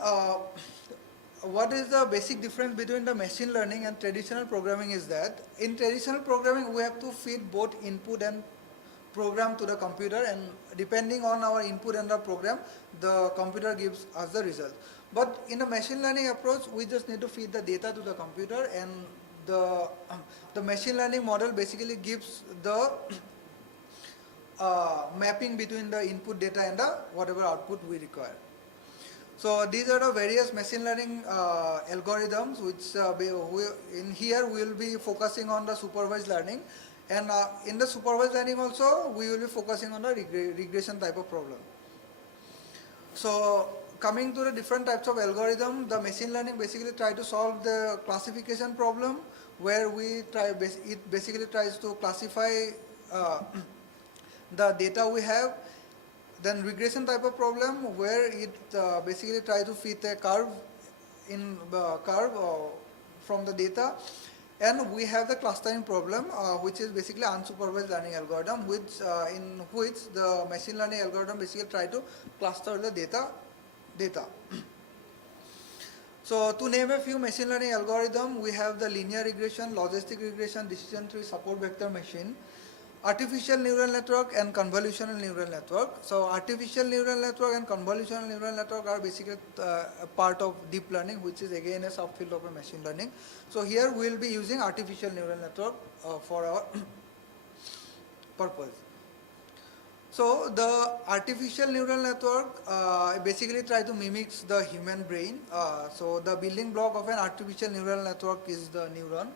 what is the basic difference between the machine learning and traditional programming is that in traditional programming we have to feed both input and program to the computer, and depending on our input and the program, the computer gives us the result. But in a machine learning approach, we just need to feed the data to the computer, and the machine learning model basically gives the mapping between the input data and the whatever output we require. So these are the various machine learning algorithms, which in here we will be focusing on the supervised learning, and in the supervised learning also we will be focusing on the regression type of problem. So coming to the different types of algorithm, the machine learning basically try to solve the classification problem, where it basically tries to classify the data we have. Then regression type of problem, where it basically tries to fit a curve from the data. And we have the clustering problem, which is basically unsupervised learning algorithm, in which the machine learning algorithm basically try to cluster the data. So to name a few machine learning algorithms, we have the linear regression, logistic regression, decision tree, support vector machine, artificial neural network, and convolutional neural network. So artificial neural network and convolutional neural network are basically a part of deep learning, which is again a subfield of a machine learning. So here we will be using artificial neural network for our purpose. So the artificial neural network basically try to mimic the human brain. So the building block of an artificial neural network is the neuron,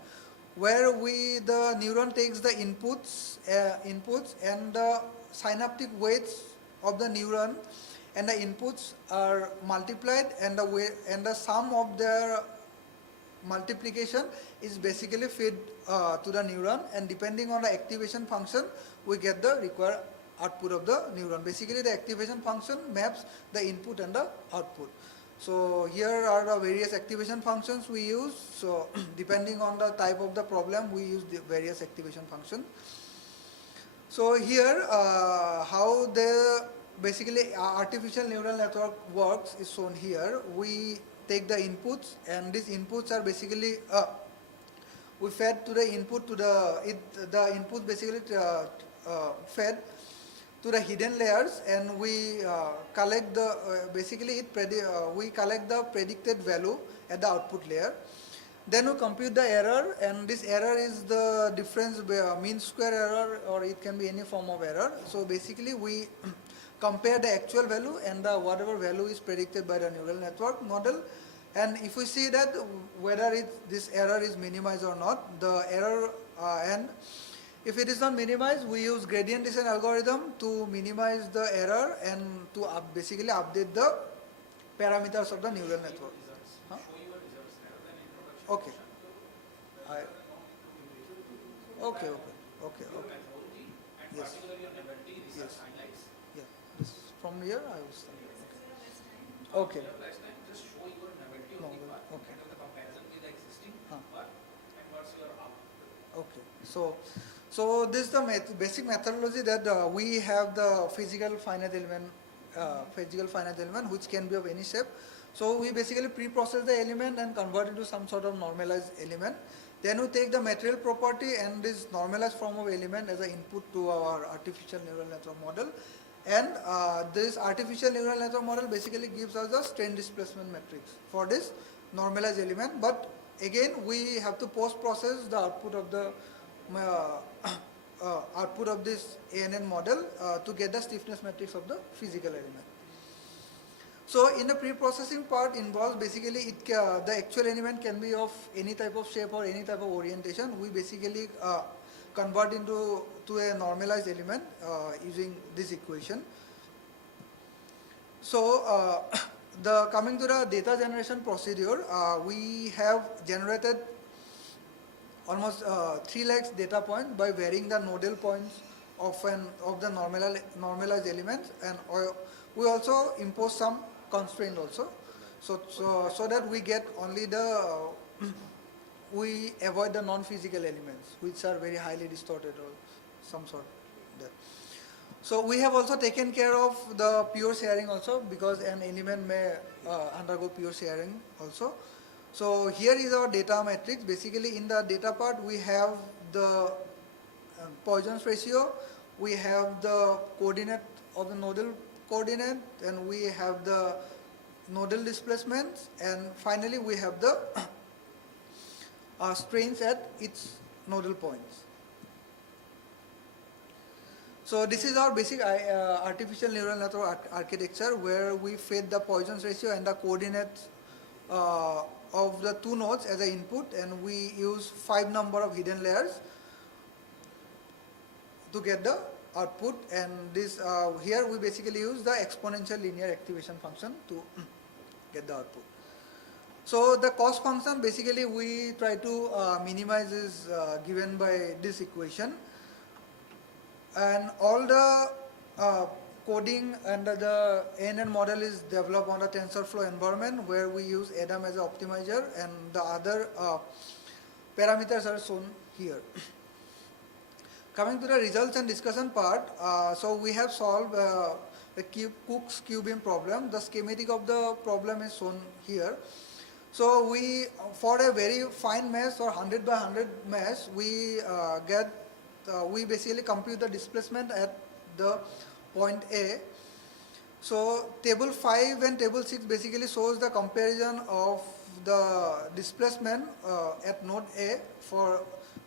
where the neuron takes the inputs and the synaptic weights of the neuron, and the inputs are multiplied, and the sum of their multiplication is basically fed to the neuron, and depending on the activation function we get the required output of the neuron. Basically the activation function maps the input and the output. So here are the various activation functions we use. So depending on the type of the problem, we use the various activation functions. So here, how the basically artificial neural network works is shown here. We take the inputs, and these inputs are basically we fed to the input to the input basically fed to the hidden layers, and we collect the we collect the predicted value at the output layer. Then we compute the error, and this error is the difference mean square error, or it can be any form of error. So basically we compare the actual value and the whatever value is predicted by the neural network model, and if we see that whether this error is minimized or not, the error and if it is not minimized, we use gradient descent algorithm to minimize the error and to basically update the parameters of the neural network. Huh? Okay. Okay. Yes. Yes. Yeah. This from here I will start. Okay. No, okay. Okay. So this is the basic methodology that we have the physical finite element which can be of any shape. So we basically pre-process the element and convert it to some sort of normalized element. Then we take the material property and this normalized form of element as an input to our artificial neural network model. And this artificial neural network model basically gives us a strain displacement matrix for this normalized element. But again, we have to post-process the output of the output of this ANN model to get the stiffness matrix of the physical element. So in the pre-processing part involves basically the actual element can be of any type of shape or any type of orientation. We basically convert into a normalized element using this equation. So coming to the data generation procedure, we have generated almost 3 lakhs data points by varying the nodal points of the normalized elements, and we also impose some constraint also, so that we get only we avoid the non-physical elements which are very highly distorted or some sort there. So we have also taken care of the pure sharing also, because an element may undergo pure sharing also. So here is our data matrix. Basically in the data part we have the Poisson's ratio, we have the coordinate of the nodal coordinate, and we have the nodal displacements, and finally we have the strains at its nodal points. So this is our basic artificial neural network architecture, where we fed the Poisson's ratio and the coordinates of the 2 nodes as an input, and we use 5 number of hidden layers to get the output. And this here we basically use the exponential linear activation function to get the output. So the cost function basically we try to minimize is given by this equation, and all the coding under the ANN model is developed on a TensorFlow environment, where we use ADAM as an optimizer, and the other parameters are shown here. Coming to the results and discussion part, so we have solved the Cook's Q-beam problem. The schematic of the problem is shown here. So we, for a very fine mesh or 100 by 100 mesh, we we basically compute the displacement at the point A. So table 5 and table 6 basically shows the comparison of the displacement at node A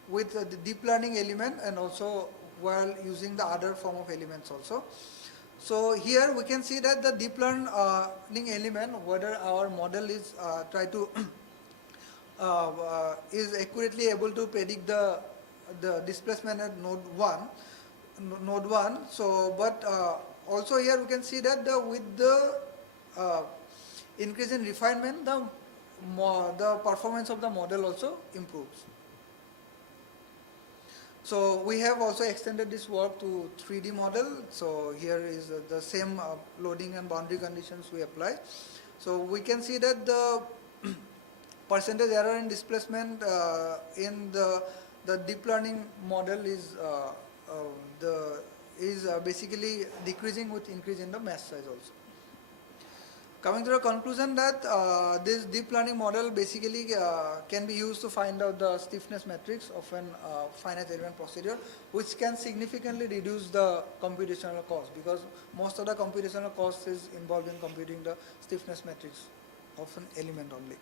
with the deep learning element, and also while using the other form of elements also. So here we can see that the deep learning element, whether our model is is accurately able to predict the displacement at node 1. So but also here we can see that with the increase in refinement, the performance of the model also improves. So we have also extended this work to 3D model. So here is the same loading and boundary conditions we apply. So we can see that the percentage error in displacement in the deep learning model is the is basically decreasing with increase in the mass size also. Coming to the conclusion that this deep learning model basically can be used to find out the stiffness matrix of an finite element procedure, which can significantly reduce the computational cost, because most of the computational cost is involved in computing the stiffness matrix of an element only.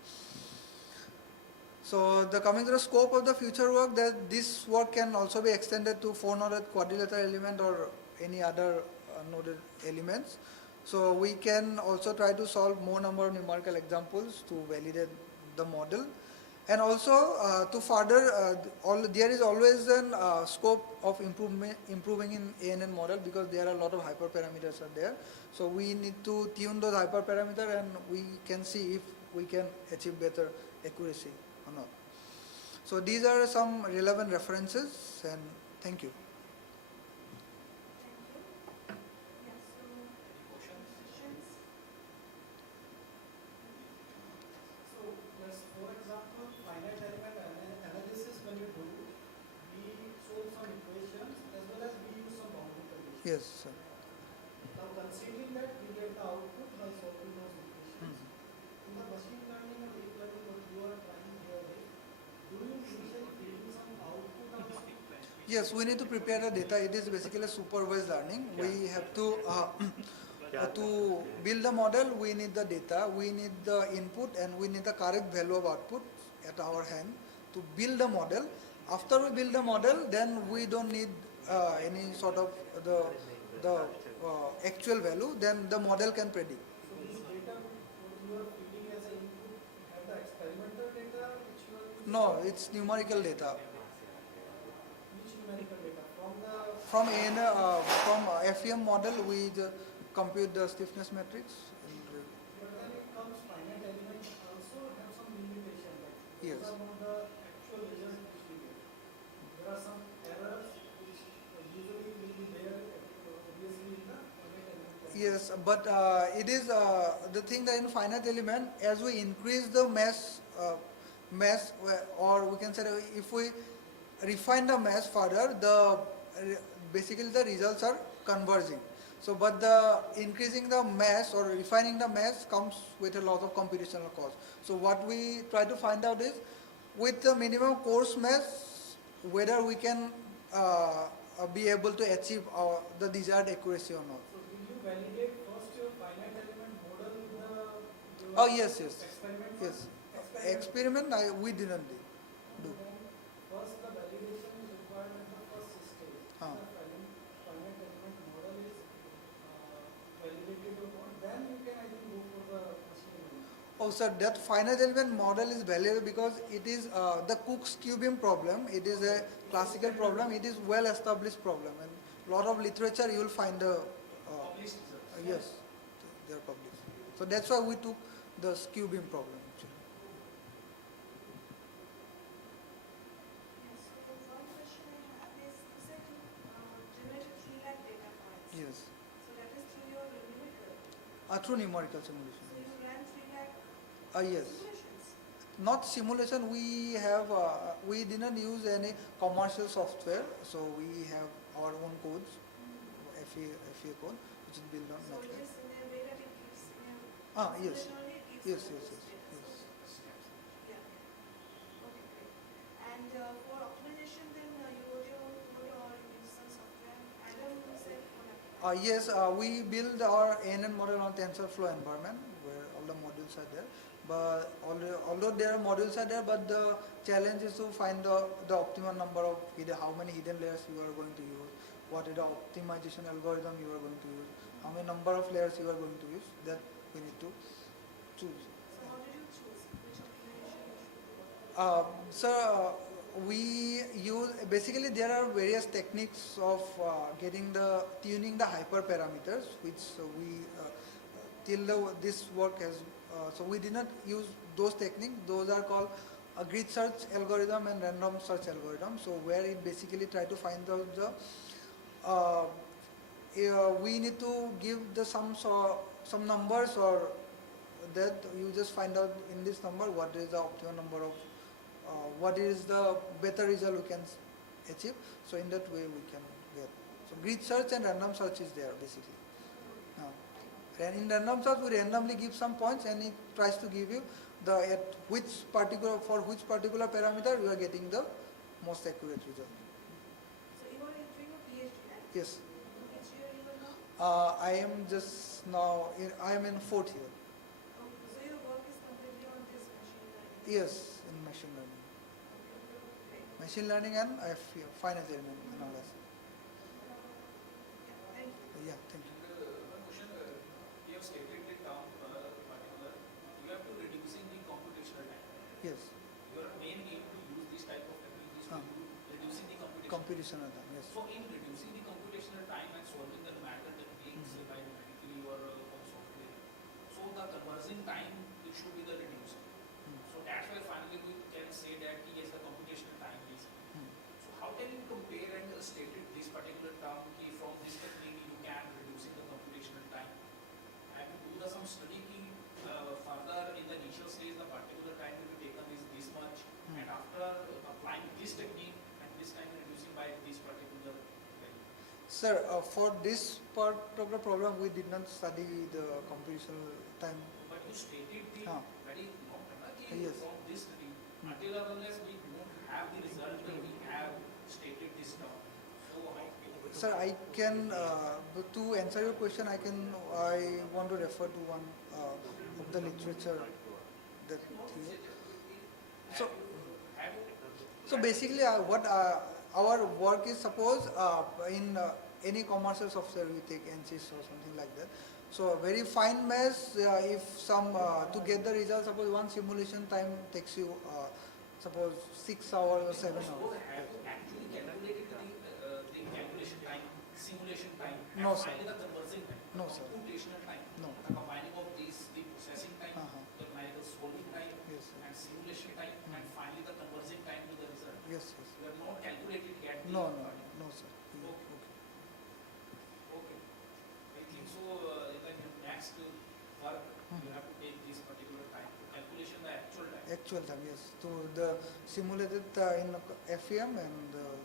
So the coming to the scope of the future work, that this work can also be extended to 4-noded quadrilateral element or any other noded elements. So we can also try to solve more number of numerical examples to validate the model, and also to further there is always an scope of improving in ANN model, because there are a lot of hyperparameters are there. So we need to tune those hyperparameters, and we can see if we can achieve better accuracy or not. So these are some relevant references, and thank you. So, yes, for example, finite element analysis, when we do, we solve some equations as well as we use some boundary conditions. Yes, sir. Now, considering that we get the output by solving those equations, in the machine learning or deep learning, what you are trying here is, do you initially build some output on the Yes, we need to prepare the data. It is basically supervised learning. We have to build the model, we need the data, we need the input, and we need the correct value of output at our hand to build the model. After we build the model, then we don't need any sort of the actual value. Then the model can predict. So this data what you are feeding as an input and the experimental data which you are using? No, it's numerical data. Which numerical data? From FEM model, we compute the stiffness matrix. But then it comes finite element also have some limitation. Like Yes. those are not the actual results which we get. There are some errors which usually will be there obviously in the finite element. Yes, but it is the thing that in finite element, as we increase the mass, or we can say that if we refine the mass further, basically the results are converging. So, but the increasing the mass or refining the mass comes with a lot of computational cost. So, what we try to find out is, with the minimum coarse mass, whether we can be able to achieve the desired accuracy or not. So will you validate first your finite element model with your Oh yes, yes, experiment? yes. Experiment we didn't do. Then first the validation is required at the first stage. Ah. The finite element model is validated or not, then you can I think go for the machine learning. Oh sir, that finite element model is valuable because it is the Cook's cubing problem. It is a classical problem. It is well established problem, and lot of literature you will find the Published results. yes, they are published. So that's why we took the skew beam problem actually. Yes, so the one question I have is, you said you generated 3 lakh data points. Yes, So that is through your numerical. through numerical simulation. So you ran 3 lakh Yes. simulations. Not simulation, we have, we didn't use any commercial software, so we have our own codes, FA code, which is built on So it MATLAB. is in a way that it gives in a Yes, simulation only it gives yes, you yes, those yes, data. yes. So, yeah. Okay, great. And for optimization, then you wrote your own code or you use some software? Adam said on Yes, we build our ANN model on TensorFlow environment where all the modules are there. But although there are modules are there, but the challenge is to find the optimal number of how many hidden layers you are going to use, what is the optimization algorithm you are going to use, how many number of layers you are going to use. That we need to choose. So how did you choose which optimization you should do? So we use basically there are various techniques of tuning the hyperparameters, which we this work has. So we did not use those techniques. Those are called a grid search algorithm and random search algorithm. So where it basically try to find out we need to give some numbers, or that you just find out in this number what is the optimal number of what is the better result we can achieve. So in that way we can get. So grid search and random search is there basically. Now, and in random search we randomly give some points and it tries to give you the at which particular for which particular parameter you are getting the most accurate result. So you are doing a PhD, right? Yes. Which year you are now? I am just now I am in 4th year. Okay, so your work is completely on this machine learning? Yes, in machine learning. Great. Machine learning and finite element analysis. Yeah, thank you. Yeah, thank you. One question, you have stated the term particular, you have to reducing the computational time. Yes, Your main aim to use this type of technique is to reducing the computation. computational time. Yes. So in reducing the computational time and solving the matter techniques by mathematically or software, so the conversion time it should be the reduced. So that's why finally we can say that yes, the computational time is. So how can you compare and state it this particular term ki from this technique you can reducing the computational time? Have to do the some study ki further in the initial stage the particular time to be taken is this much and after applying this technique and this time reducing by this particular value. Sir, for this part of the problem, we did not study the computational time. But you stated the very long time Yes. from this study until unless we don't have the result we have stated this term. So how Sir, I can to answer your question, I want to refer to one of the literature that here. So basically, what our work is, suppose in any commercial software we take NCS or something like that. So a very fine mesh, if some to get the result, suppose one simulation time takes you suppose 6 hours or 7 so hours. have you actually calculated the calculation time, simulation time, No, and sir. finally the conversion time, No, sir. computational time, No. the combining of these, the processing time, Uh-huh. the numerical solving time, Yes, sir. and simulation time, and finally the conversion time to the result. Yes, yes. You have not calculated yet. the No, part. no, sir. Okay. Okay. I think so. In the next work, you have to take this particular time calculation, the actual time. Actual time, yes. So the simulated in FEM and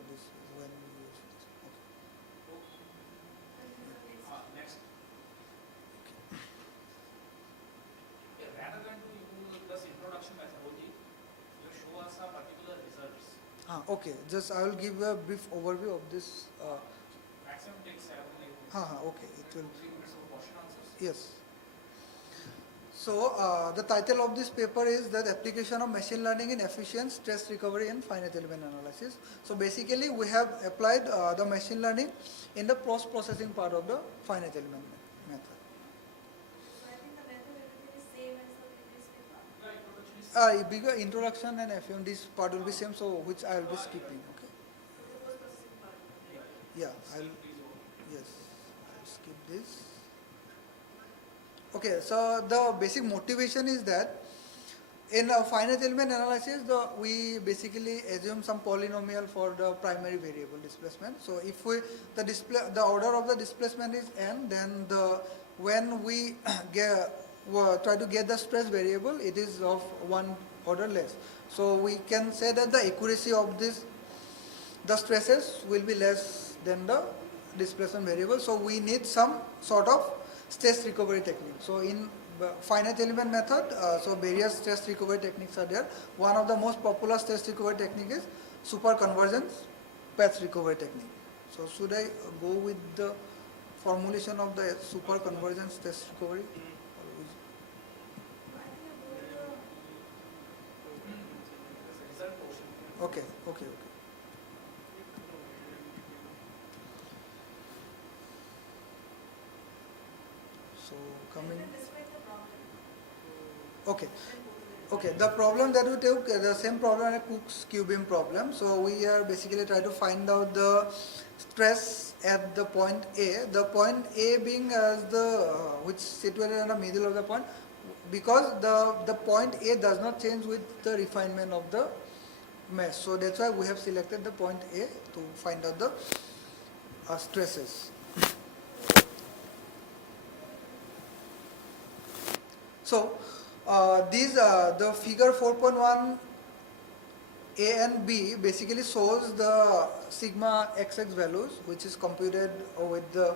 this when we use this. Next. Yeah, rather than to use this introduction methodology, you show us a particular results. Okay. Just I will give a brief overview of this. Maximum takes 7 minutes. Okay. It will. 3 minutes of question answers. Yes. So the title of this paper is that application of machine learning in efficient stress recovery and finite element analysis. So basically we have applied the machine learning in the post-processing part of the finite element method. So I think the method everything is same as the previous paper. Yeah, introduction is Bigger introduction and FEM, this part will be same, so which I will be skipping. Okay. The post-processing part. Yeah, I'll yes, I'll skip this. Okay, so the basic motivation is that in a finite element analysis, we basically assume some polynomial for the primary variable displacement. So if the order of the displacement is n, then when we try to get the stress variable, it is of one order less. So we can say that the accuracy of the stresses will be less than the displacement variable. So we need some sort of stress recovery technique. So in finite element method, so various stress recovery techniques are there. One of the most popular stress recovery technique is super convergence path recovery technique. So should I go with the formulation of the super convergence stress recovery? result portion. Okay. So coming. Describe the problem. Okay. Then go to the Okay, the problem that we took, the same problem as Cook's Q-beam problem. So we are basically trying to find out the stress at the point A. The point A being as which is situated in the middle of the point, because the point A does not change with the refinement of the mesh. So that's why we have selected the point A to find out the stresses. So the figure 4.1 A and B basically shows the sigma xx values, which is computed with the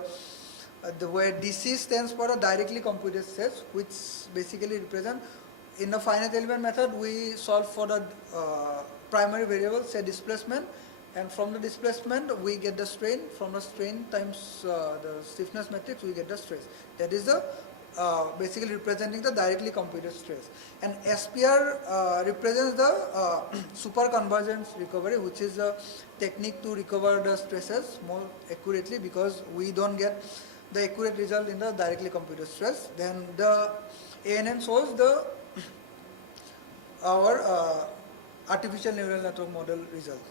where DC stands for the directly computed stress, which basically represent in the finite element method we solve for the primary variable, say displacement, and from the displacement we get the strain. From the strain times the stiffness matrix we get the stress. That is the basically representing the directly computed stress. And SPR represents the super convergence recovery, which is a technique to recover the stresses more accurately, because we don't get the accurate result in the directly computed stress. Then the ANN shows the our artificial neural network model results.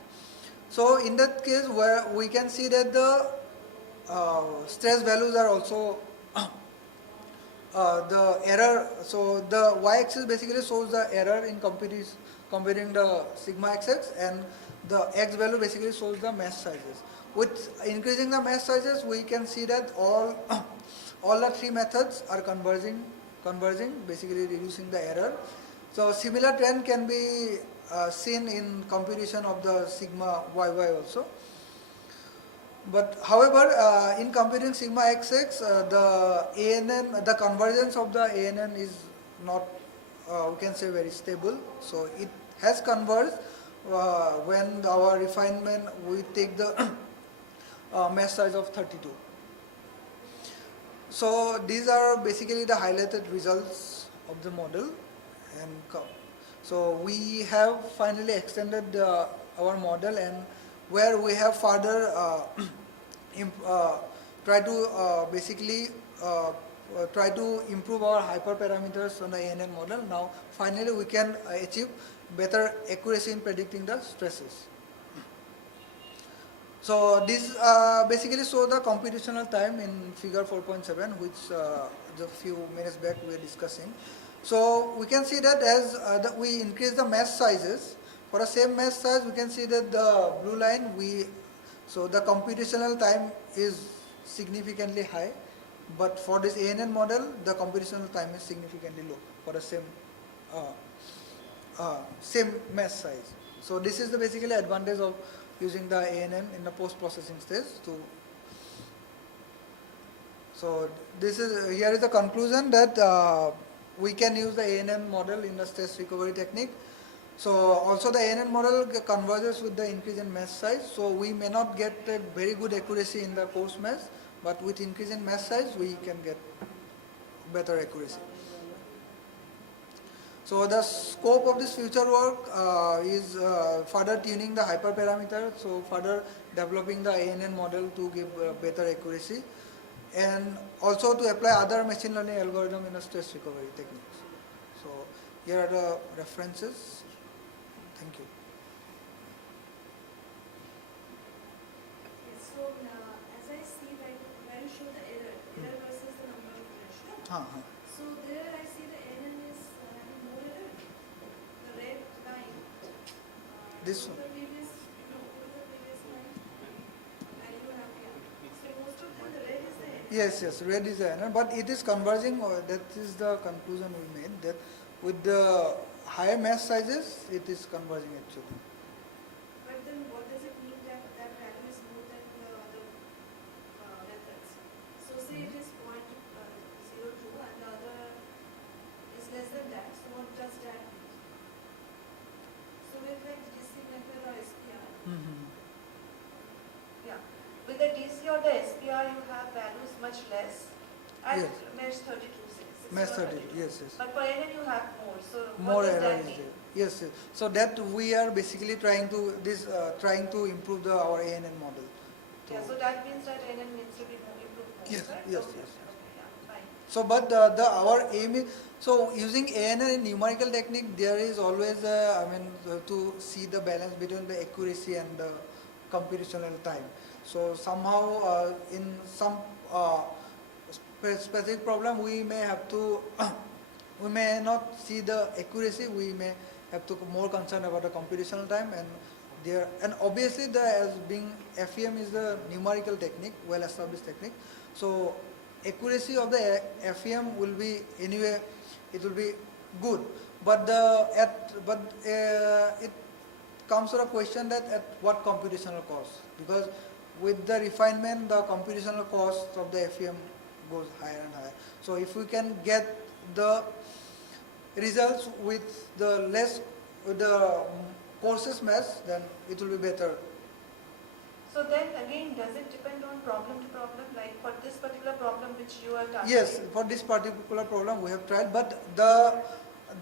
So in that case, where we can see that the stress values are also the error. So the y-axis basically shows the error in computing the sigma xx, and the x value basically shows the mesh sizes. With increasing the mesh sizes, we can see that all the three methods are converging, basically reducing the error. So similar trend can be seen in computation of the sigma yy also. But however, in computing sigma xx, the ANN, the convergence of the ANN is not, we can say, very stable. So it has converged when our refinement, we take the mesh size of 32. So these are basically the highlighted results of the model. And so we have finally extended our model, and where we have further try to basically try to improve our hyperparameters on the ANN model. Now finally we can achieve better accuracy in predicting the stresses. So this basically show the computational time in figure 4.7, which just a few minutes back we were discussing. So we can see that as we increase the mesh sizes, for the same mesh size we can see that the blue line, so the computational time is significantly high, but for this ANN model the computational time is significantly low for the same mesh size. So this is the basically advantage of using the ANN in the post-processing stage. So this is, here is the conclusion that we can use the ANN model in the stress recovery technique. So also the ANN model converges with the increase in mesh size. So we may not get a very good accuracy in the coarse mesh, but with increase in mesh size we can get better accuracy. So the scope of this future work is further tuning the hyperparameter, so further developing the ANN model to give better accuracy, and also to apply other machine learning algorithm in the stress recovery techniques. So here are the references. Thank you. Yes, so as I see, like when you show the error versus the number of threshold. So there I see the ANN is having more error. The red line. This one. The previous line. And you have here. So most of them, the red is the error. Yes, red is the error, but it is converging. That is the conclusion we made, that with the higher mesh sizes, it is converging actually. But then what does it mean that that value is more than the other methods? So say it is 0.02 and the other is less than that. So what does that mean? So with like DC method or SPR, yeah. With the DC or the SPR, you have values much less at Yes. mesh 32. Mesh 32, yes. But for ANN you have more. So More what does error that is mean? there. Yes. So that we are basically trying to trying to improve our ANN model. Yeah, so that means that ANN needs to be more improved more, Yes, right? yes, Okay, yes. okay, yeah, fine. So, but our aim is, so using ANN in numerical technique, there is always to see the balance between the accuracy and the computational time. So somehow in some specific problem we may have to we may not see the accuracy, we may have to be more concerned about the computational time, and obviously as being FEM is the numerical technique, well established technique, so accuracy of the FEM will be anyway, it will be good, but it comes to the question that at what computational cost, because with the refinement the computational cost of the FEM goes higher and higher. So if we can get the results with the less with the courses mass, then it will be better. So then again, does it depend on problem to problem? Like for this particular problem which you are targeting? Yes, for this particular problem we have tried, but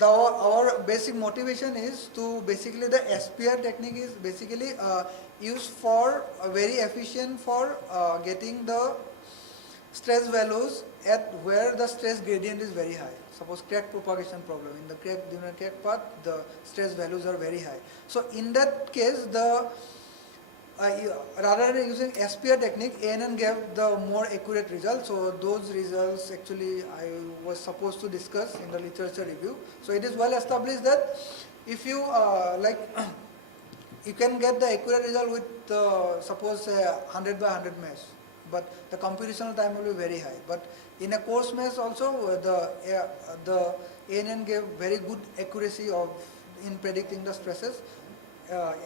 our basic motivation is to basically the SPR technique is basically used for very efficient for getting the stress values at where the stress gradient is very high. Suppose crack propagation problem, in the during the crack path the stress values are very high. So in that case the rather than using SPR technique, ANN gave the more accurate results. So those results actually I was supposed to discuss in the literature review. So it is well established that if you you can get the accurate result with suppose 100 by 100 mesh, but the computational time will be very high. But in a coarse mesh also the ANN gave very good accuracy of in predicting the stresses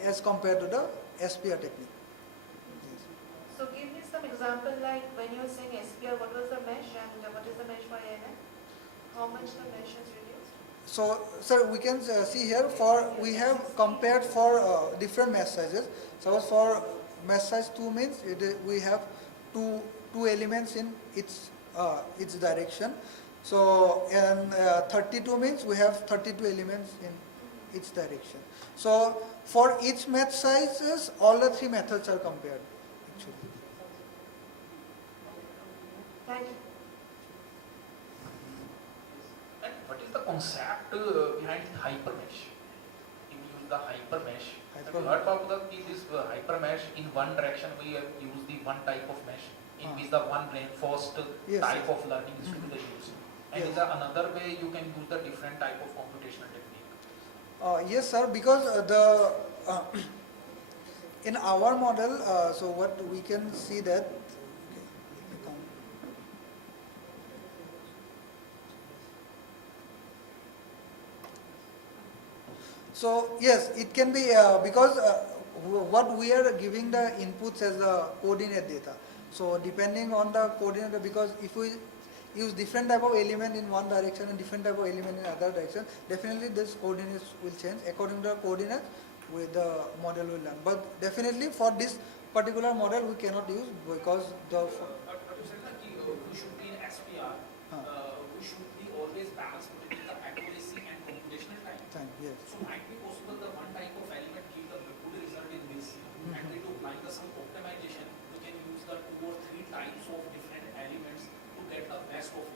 as compared to the SPR technique. So give me some example, like when you are saying SPR, what was the mesh and what is the mesh for ANN? How much the mesh is reduced? So, sir, we can see here we have compared for different mesh sizes. So, for mesh size 2 means we have two elements in its direction. So, and 32 means we have 32 elements in its direction. So, for each mesh sizes, all the 3 methods are compared. Actually. Thank you. And what is the concept behind hypermesh? If we use the hypermesh, have you heard about this hypermesh? In one direction we use the one type of mesh, in which the one reinforced type of learning is to be used. And is there another way you can use the different type of computational technique? Yes, sir, because in our model, so what we can see that so yes, it can be because what we are giving the inputs as the coordinate data. So depending on the coordinate, because if we use different type of element in one direction and different type of element in other direction, definitely this coordinates will change. According to the coordinates, the model will learn. But definitely for this particular model we cannot use because the. But you said that we should be in SPR. We should be always balanced between the accuracy and computational time. Yes. So might be possible the one type of element give the good result in this, and we do apply the some optimization. We can use the 2 or 3 types of different elements to get the best of it.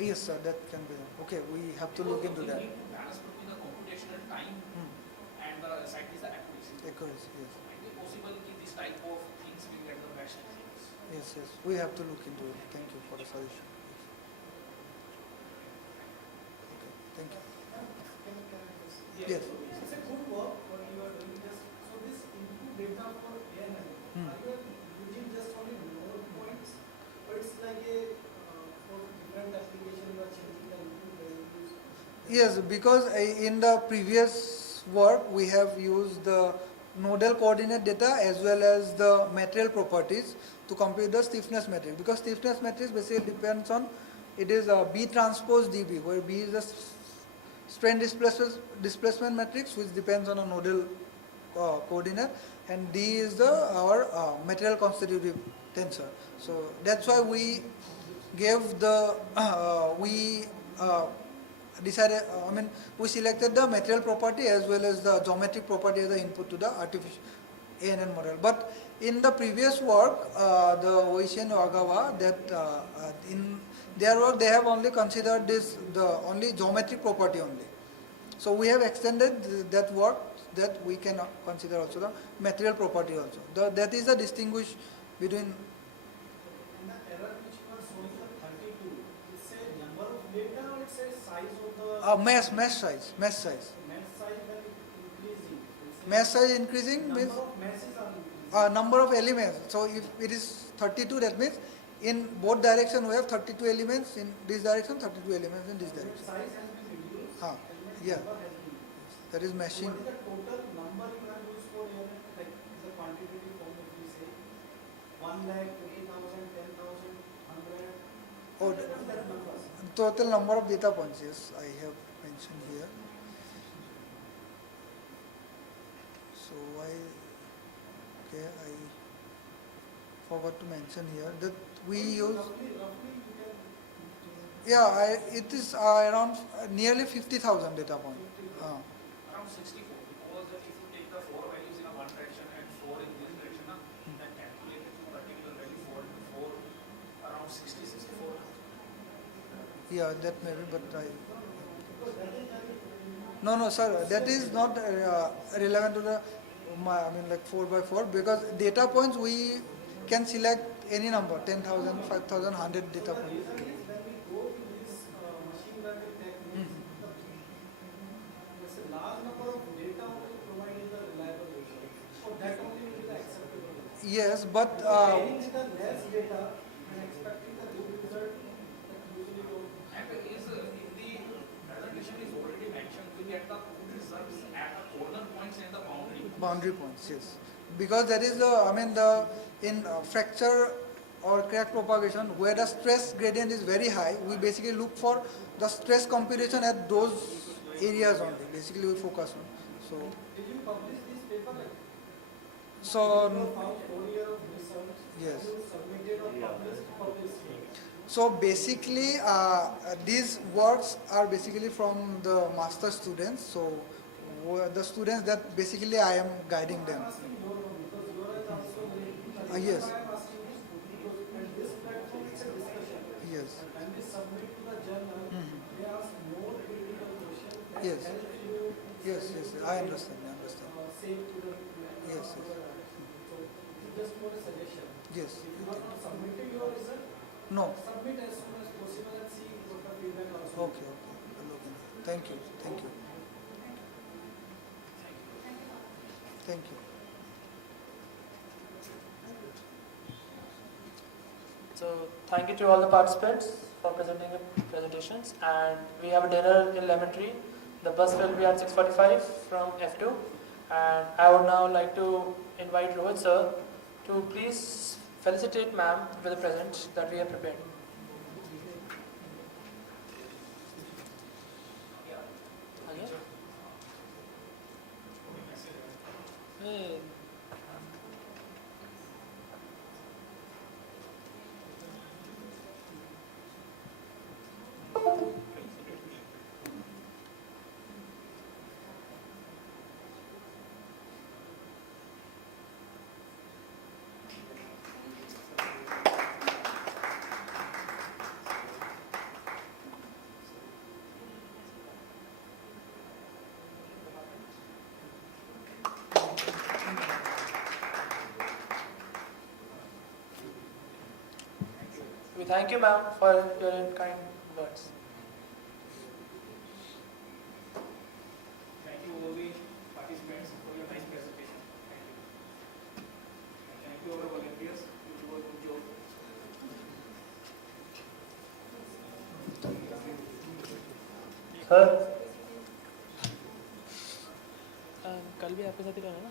Yes, sir, that can be done. Okay, we have to look into that. We need to balance between the computational time and the second is the accuracy. Accuracy, yes. Might be possible that this type of things will get the best results. Yes, yes, we have to look into it. Thank you for the suggestion. Okay, thank you. Yes. It's a good work what you are doing. Just so this input data for ANN, are you using just only node points, or it's like a for different application you are changing the input values? Yes, because in the previous work we have used the nodal coordinate data as well as the material properties to compute the stiffness matrix. Because stiffness matrix basically depends on, it is B transpose dB, where B is the strain displacement matrix, which depends on a nodal coordinate, and D is our material constitutive tensor. So that's why we gave the decided. We selected the material property as well as the geometric property as the input to the artificial ANN model. But in the previous work, the Oishi and Ogawa, that in their work they have only considered the only geometric property only. So we have extended that work that we can consider also the material property also. That is the distinguish between. And the error which you are showing the 32, it's a number of data or it's a size of the Mesh size. mesh size when increasing. Mesh size increasing Number means of meshes are increasing. number of elements. So if it is 32, that means in both direction we have 32 elements in this direction, 32 elements in this direction. Size has been reduced. Yeah. Number has been reduced. That is meshing. What is the total number you have used quantitative form if we say 1 lakh, 50,000, 10,000, 100. Oh, What are the numbers? total number of data points, yes, I have mentioned here. So okay, I forgot to mention here that we use, Roughly you can. yeah, it is around nearly 50,000 data points. Around 64, because if you take the 4 values in a one direction and 4 in this direction, then calculate it to particular value 4 around 60, 64. Yeah, that may be, but no, sir, that is not relevant to the, I mean, like 4 by 4, because data points we can select any number, 10,000, 5,000, 100 data The points. reason is when we go to this machine learning techniques, there's a large number of data only providing the reliable result. So that only will be the acceptable result. Yes, but Training with the less data and expecting the good result, that usually don't. And is in the presentation is already mentioned, we get the good results at the corner points and the boundary points, yes, because there is in fracture or crack propagation where the stress gradient is very high, we basically look for the stress computation at those areas only. Basically, we focus on. So, Did you publish this paper? so You found 4 years of research. yes. You submitted or published. So basically, these works are basically from the master students. So the students that basically I am guiding them. I'm asking your own because your is also very. Yes. I am asking this because and this platform is a discussion. Yes. And when we submit to the journal, they ask more critical questions that Yes. help you. Yes. I understand. Save to the. Yes. So it's just for a suggestion. Yes. If you are not submitting your result, No. submit as soon as possible and see what the feedback also. Okay. Thank you. So thank you to all the participants for presenting the presentations, and we have a dinner in Lemon Tree. The bus will be at 6:45 from F2, and I would now like to invite Rohit sir to please felicitate ma'am with the present that we have prepared. Hey. We thank you, ma'am, for your kind words. Thank you all the participants for your nice presentation. Thank you. Thank you all the volunteers. You do a good job. Sir कल भी आपके साथ ही रहना ना